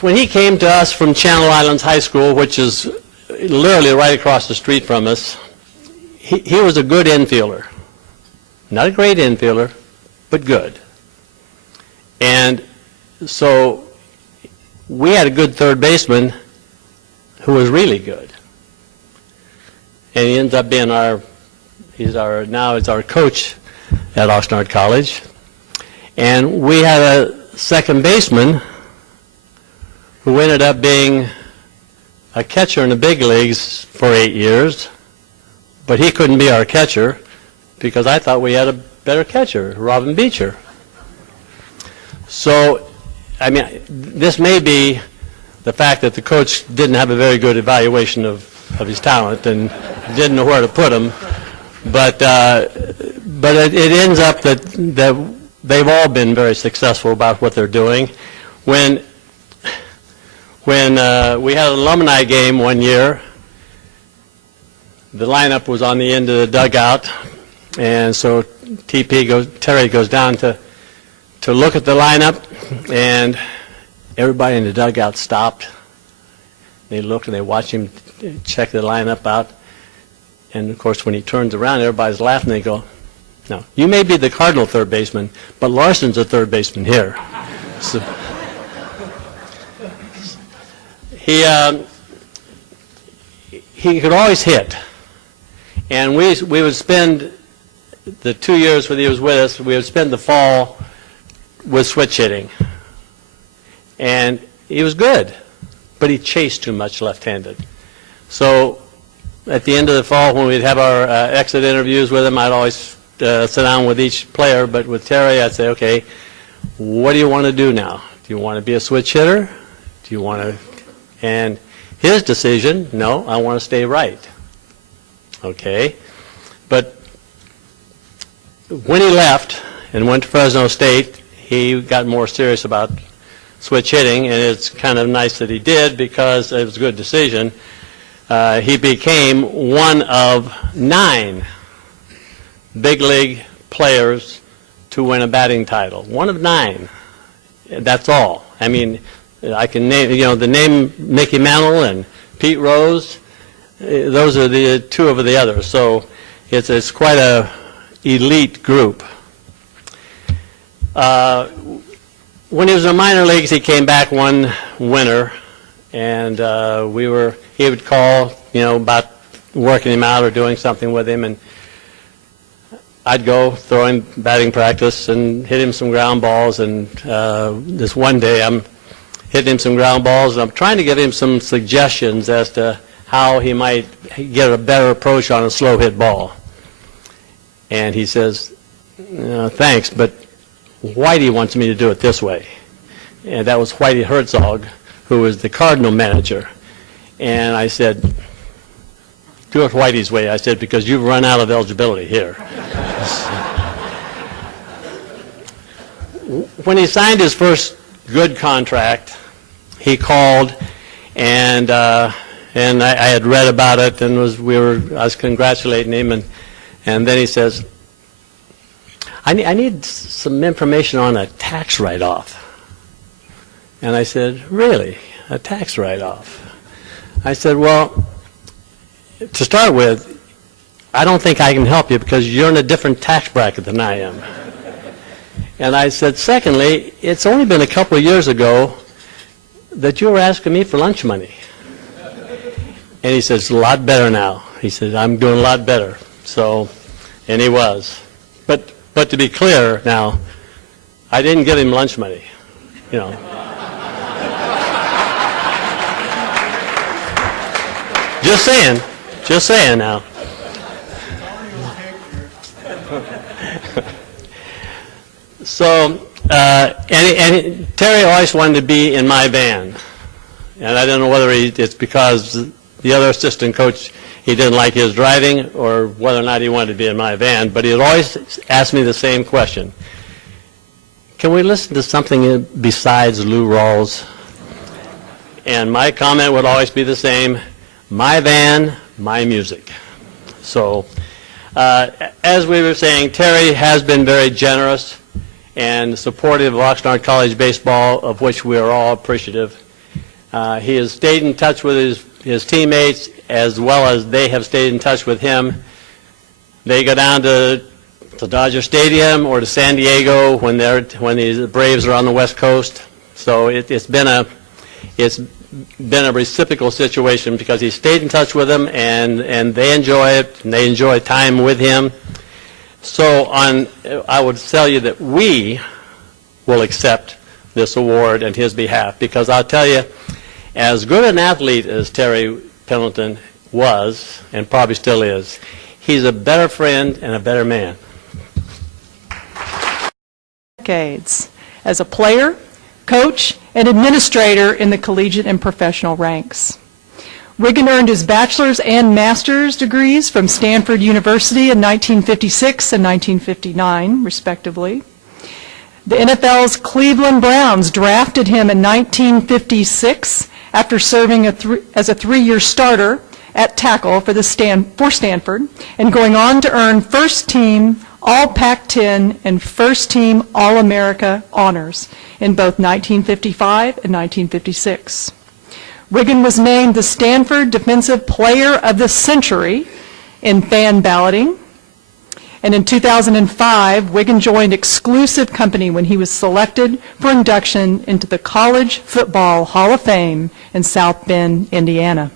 When he came to us from Channel Islands High School, which is literally right across the street from us, he was a good infielder. Not a great infielder, but good. And so we had a good third baseman who was really good. And he ends up being he's our coach at Oxnard College. And we had a second baseman who ended up being a catcher in the big leagues for 8 years, but he couldn't be our catcher because I thought we had a better catcher, Robin Beecher. So, I mean, this may be the fact that the coach didn't have a very good evaluation of his talent and didn't know where to put him, but it ends up that they've all been very successful about what they're doing. When we had an alumni game one year, the lineup was on the end of the dugout, and so Terry goes down to look at the lineup, and everybody in the dugout stopped. They looked and they watched him check the lineup out, and of course when he turns around, everybody's laughing. They go, "No, you may be the Cardinal third baseman, but Larson's a third baseman here." So, he could always hit, and we would spend the 2 years when he was with us, we would spend the fall with switch hitting, and he was good, but he chased too much left-handed. So at the end of the fall, when we'd have our exit interviews with him, I'd always sit down with each player, but with Terry, I'd say, "Okay, what do you want to do now? Do you want to be a switch hitter? Do you want to..." And his decision, "No, I want to stay right." Okay. But when he left and went to Fresno State, he got more serious about switch hitting, and it's kind of nice that he did because it was a good decision. He became one of 9 big league players to win a batting title. One of 9. That's all. I mean, I can name, the name Mickey Mantle and Pete Rose. Those are the 2 of the others. So it's quite a elite group. When he was in the minor leagues, he came back one winter, and he would call, about working him out or doing something with him, and I'd go throw him batting practice and hit him some ground balls. And this one day, I'm hitting him some ground balls, and I'm trying to give him some suggestions as to how he might get a better approach on a slow hit ball. And he says, "Thanks, but Whitey wants me to do it this way." And that was Whitey Herzog, who was the Cardinal manager. And I said, "Do it Whitey's way," I said, "because you've run out of eligibility here." When he signed his first good contract, he called, and I had read about it, and I was congratulating him, and then he says, I need some information on a tax write-off." And I said, "Really? A tax write-off?" I said, "Well, to start with, I don't think I can help you because you're in a different tax bracket than I am." And I said, "Secondly, it's only been a couple of years ago that you were asking me for lunch money." And he says, "A lot better now." He said, "I'm doing a lot better." So, and he was. But to be clear now, I didn't give him lunch money, Just saying now. So, and Terry always wanted to be in my band. And I don't know whether it's because the other assistant coach, he didn't like his driving, or whether or not he wanted to be in my van, but he'd always ask me the same question: "Can we listen to something besides Lou Rawls?" And my comment would always be the same: my van, my music. So, as we were saying, Terry has been very generous and supportive of Oxnard College baseball, of which we are all appreciative. He has stayed in touch with his teammates, as well as they have stayed in touch with him. They go down to Dodger Stadium or to San Diego when the Braves are on the West Coast. So it's been a reciprocal situation because he stayed in touch with them, and they enjoy it, and they enjoy time with him. So I would tell you that we will accept this award on his behalf, because I'll tell you, As good an athlete as Terry Pendleton was, and probably still is, he's a better friend and a better man. Decades as a player, coach, and administrator in the collegiate and professional ranks. Wiggin earned his bachelor's and master's degrees from Stanford University in 1956 and 1959, respectively. The NFL's Cleveland Browns drafted him in 1956 after serving as a three-year starter at tackle for Stanford and going on to earn first-team All-Pac-10 and first-team All-America honors in both 1955 and 1956. Wiggin was named the Stanford Defensive Player of the Century in fan balloting. And in 2005, Wiggin joined exclusive company when he was selected for induction into the College Football Hall of Fame in South Bend, Indiana.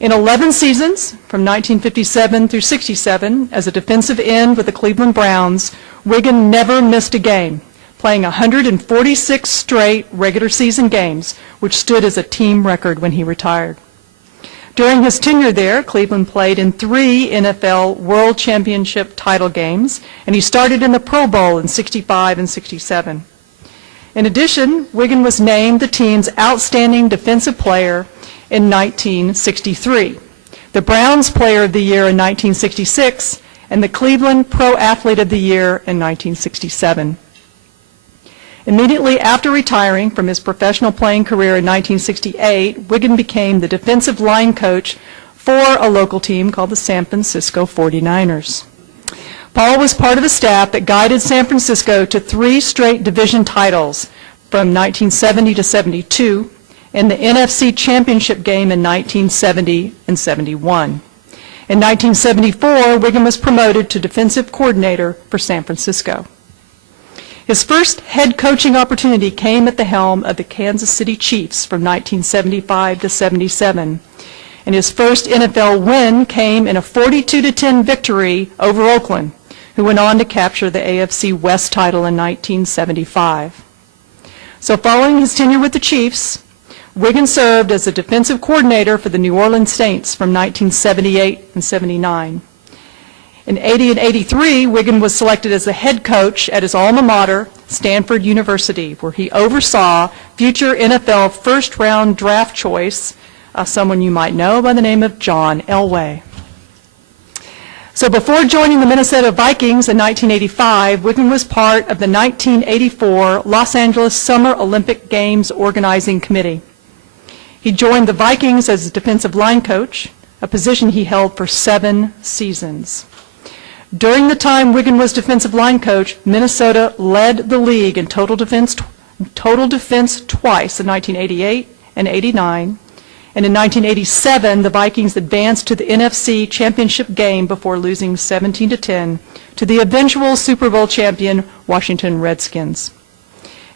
In 11 seasons, from 1957 through 67, as a defensive end with the Cleveland Browns, Wiggin never missed a game, playing 146 straight regular season games, which stood as a team record when he retired. During his tenure there, Cleveland played in 3 NFL World Championship title games, and he started in the Pro Bowl in 65 and 67. In addition, Wiggin was named the team's outstanding defensive player in 1963, the Browns Player of the Year in 1966, and the Cleveland Pro Athlete of the Year in 1967. Immediately after retiring from his professional playing career in 1968, Wiggin became the defensive line coach for a local team called the San Francisco 49ers. Paul was part of the staff that guided San Francisco to 3 straight division titles from 1970 to 72 and the NFC Championship game in 1970 and 71. In 1974, Wiggin was promoted to defensive coordinator for San Francisco. His first head coaching opportunity came at the helm of the Kansas City Chiefs from 1975 to 77, and his first NFL win came in a 42-10 victory over Oakland, who went on to capture the AFC West title in 1975. So following his tenure with the Chiefs, Wiggin served as a defensive coordinator for the New Orleans Saints from 1978 and 79. In 80 and 83, Wiggin was selected as the head coach at his alma mater, Stanford University, where he oversaw future NFL first-round draft choice, someone you might know by the name of John Elway. So before joining the Minnesota Vikings in 1985, Wiggin was part of the 1984 Los Angeles Summer Olympic Games Organizing Committee. He joined the Vikings as a defensive line coach, a position he held for 7 seasons. During the time Wiggin was defensive line coach, Minnesota led the league in total defense twice in 1988 and 89. And in 1987, the Vikings advanced to the NFC Championship game before losing 17-10 to the eventual Super Bowl champion Washington Redskins.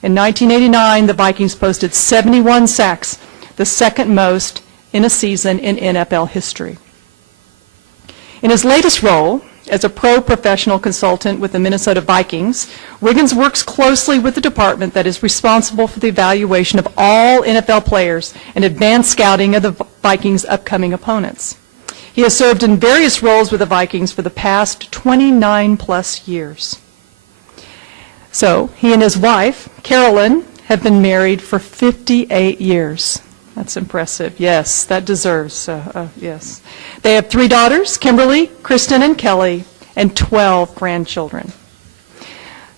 In 1989, the Vikings posted 71 sacks, the second most in a season in NFL history. In his latest role, as a pro-professional consultant with the Minnesota Vikings, Wiggins works closely with the department that is responsible for the evaluation of all NFL players and advanced scouting of the Vikings' upcoming opponents. He has served in various roles with the Vikings for the past 29-plus years. So he and his wife, Carolyn, have been married for 58 years. That's impressive. Yes, that deserves, yes. They have 3 daughters, Kimberly, Kristen, and Kelly, and 12 grandchildren.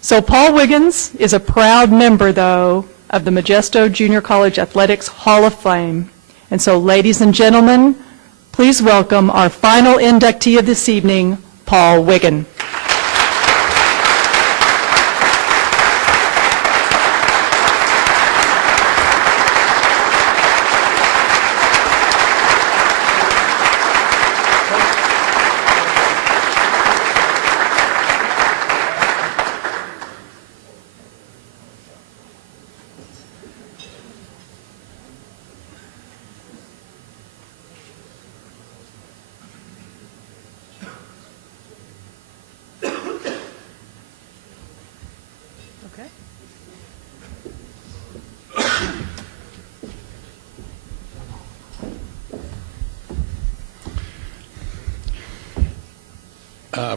So Paul Wiggins is a proud member, though, of the Modesto Junior College Athletics Hall of Fame. And so, ladies and gentlemen, please welcome our final inductee of this evening, Paul Wiggin.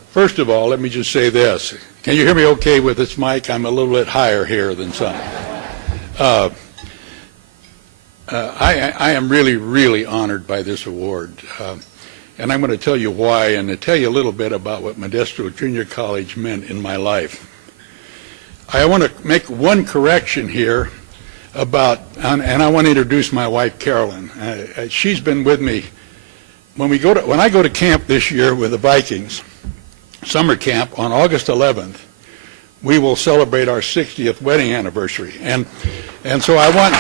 First of all, let me just say this. Can you hear me okay with this mic? I'm a little bit higher here than some. I am really, really honored by this award. And I'm going to tell you why, and to tell you a little bit about what Modesto Junior College meant in my life. I want to make one correction here about, and I want to introduce my wife, Carolyn. She's been with me. When I go to camp this year with the Vikings, summer camp, on August 11th, we will celebrate our 60th wedding anniversary. And so I want...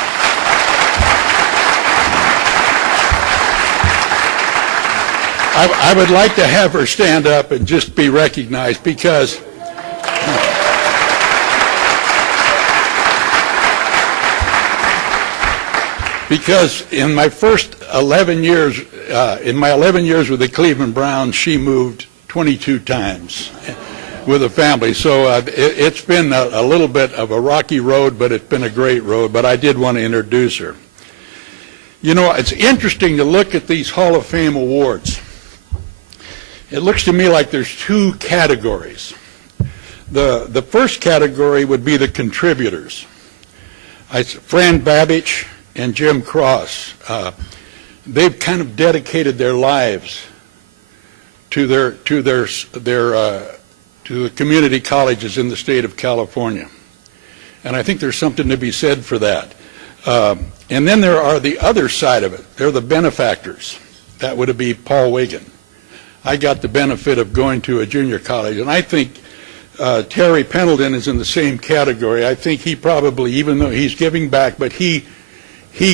I would like to have her stand up and just be recognized because in my first 11 years, in my 11 years with the Cleveland Browns, she moved 22 times with a family. So it's been a little bit of a rocky road, but it's been a great road. But I did want to introduce her. You know, it's interesting to look at these Hall of Fame awards. It looks to me like there's two categories. The first category would be the contributors. Fran, Babich, and Jim Kross. They've kind of dedicated their lives to the community colleges in the state of California, and I think there's something to be said for that. And then there are the other side of it. They're the benefactors. That would be Paul Wiggin. I got the benefit of going to a junior college, and I think Terry Pendleton is in the same category. I think he probably, even though he's giving back, but he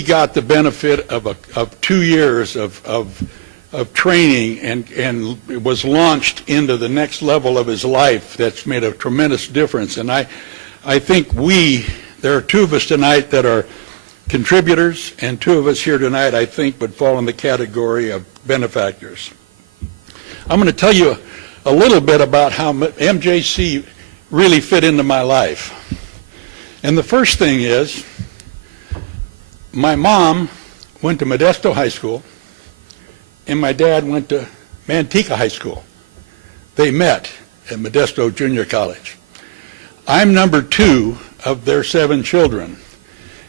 got the benefit of 2 years of training and was launched into the next level of his life. That's made a tremendous difference. And I think there are two of us tonight that are contributors, and two of us here tonight, I think, would fall in the category of benefactors. I'm going to tell you a little bit about how MJC really fit into my life. And the first thing is, my mom went to Modesto High School, and my dad went to Manteca High School. They met at Modesto Junior College. I'm number 2 of their 7 children,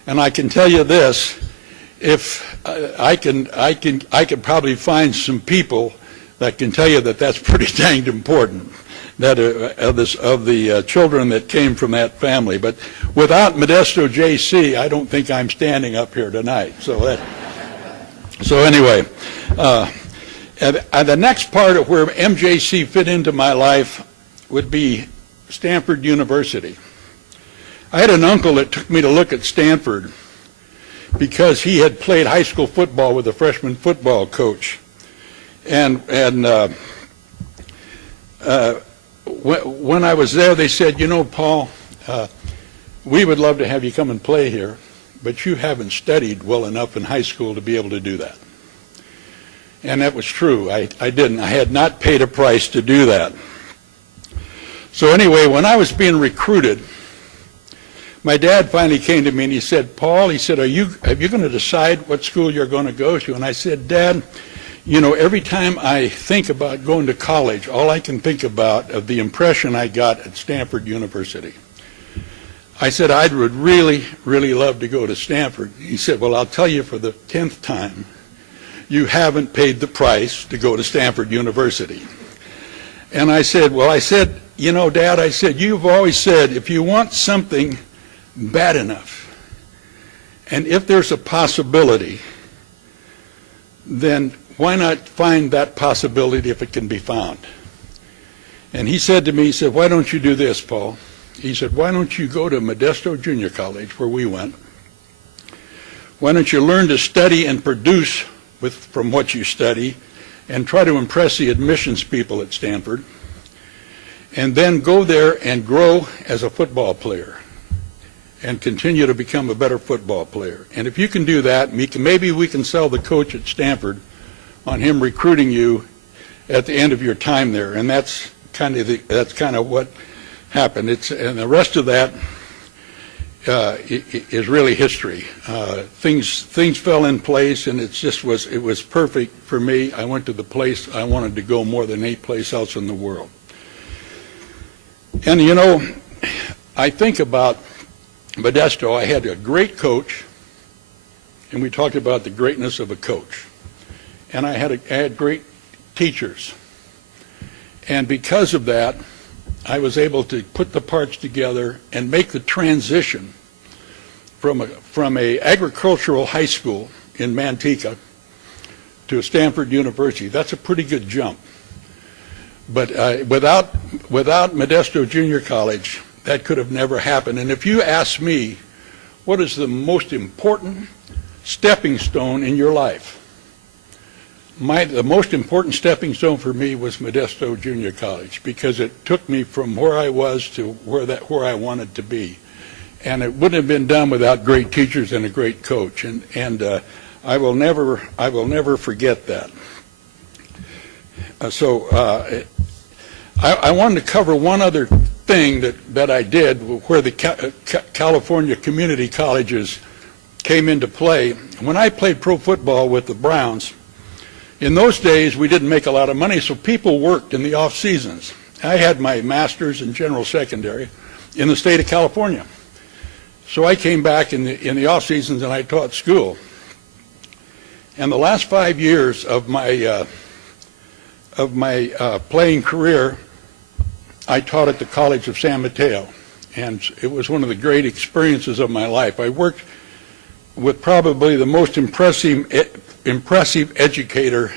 and I can tell you this: if I could probably find some people that can tell you that that's pretty dang important, that of the children that came from that family. But without Modesto JC, I don't think I'm standing up here tonight. So anyway, and the next part of where MJC fit into my life would be Stanford University. I had an uncle that took me to look at Stanford because he had played high school football with a freshman football coach. And when I was there, they said, you know, Paul, we would love to have you come and play here, but you haven't studied well enough in high school to be able to do that. And that was true. I didn't. I had not paid a price to do that. So anyway, when I was being recruited, my dad finally came to me and he said, Paul, he said, are you going to decide what school you're going to go to? And I said, Dad, you know, every time I think about going to college, all I can think about of the impression I got at Stanford University. I said, I would really, really love to go to Stanford. He said, well, I'll tell you for the 10th time, you haven't paid the price to go to Stanford University. And I said, you know, Dad, I said, you've always said if you want something bad enough, and if there's a possibility, then why not find that possibility if it can be found? And he said to me, he said, why don't you do this, Paul? He said, why don't you go to Modesto Junior College, where we went? Why don't you learn to study and produce from what you study and try to impress the admissions people at Stanford, and then go there and grow as a football player and continue to become a better football player. And if you can do that, maybe we can sell the coach at Stanford on him recruiting you at the end of your time there. And that's kind of what happened. And the rest of that is really history. Things fell in place, and it was perfect for me. I went to the place I wanted to go more than any place else in the world. And I think about Modesto. I had a great coach, and we talked about the greatness of a coach. And I had great teachers. And because of that, I was able to put the parts together and make the transition from a agricultural high school in Manteca to Stanford University. That's a pretty good jump. But without Modesto Junior College, that could have never happened. And if you ask me, what is the most important stepping stone in your life? The most important stepping stone for me was Modesto Junior College, because it took me from where I was to where I wanted to be. And it wouldn't have been done without great teachers and a great coach. And I will never forget that. I wanted to cover one other thing that I did where the California community colleges came into play. When I played pro football with the Browns, in those days we didn't make a lot of money, so people worked in the off seasons. I had my master's in general secondary in the state of California. So I came back in the off seasons and I taught school. And the last 5 years of my playing career, I taught at the College of San Mateo, and it was one of the great experiences of my life. I worked with probably the most impressive educator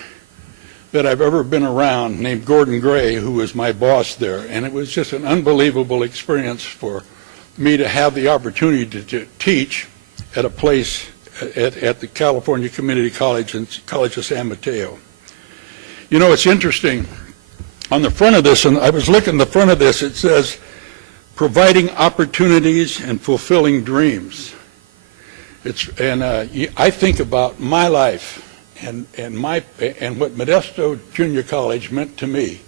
that I've ever been around, named Gordon Gray, who was my boss there, and it was just an unbelievable experience for me to have the opportunity to teach at a place at the California Community College and College of San Mateo. It's interesting. On the front of this, and I was looking at the front of this, it says, providing opportunities and fulfilling dreams. I think about my life and what Modesto Junior College meant to me.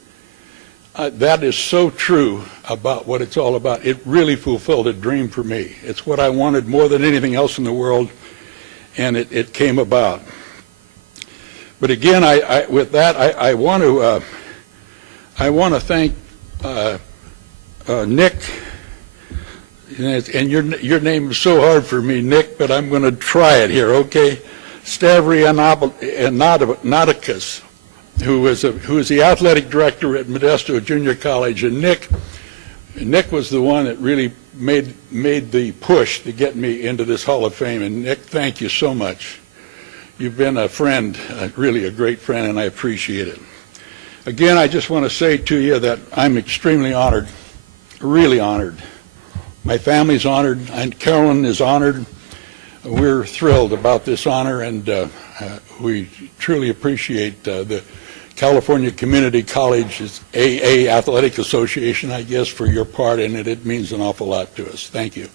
That is so true about what it's all about. It really fulfilled a dream for me. It's what I wanted more than anything else in the world, and it came about. But again, with that, I want to thank Nick. And your name is so hard for me, Nick, but I'm going to try it here, okay? Stavrianauticus, who is the athletic director at Modesto Junior College, and Nick was the one that really made the push to get me into this Hall of Fame. And Nick, thank you so much. You've been a friend, really a great friend, and I appreciate it. Again, I just want to say to you that I'm extremely honored, really honored. My family's honored, and Carolyn is honored. We're thrilled about this honor, and we truly appreciate the California Community College's AA Athletic Association, I guess, for your part in it. It means an awful lot to us. Thank you.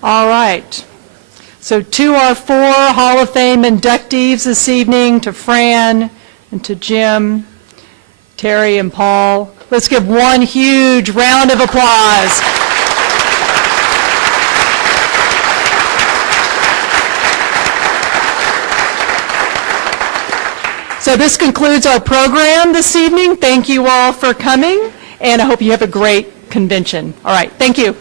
All right. So to our 4 Hall of Fame inductees this evening, to Fran and to Jim, Terry and Paul, let's give one huge round of applause. So this concludes our program this evening. Thank you all for coming, and I hope you have a great convention. All right, thank you.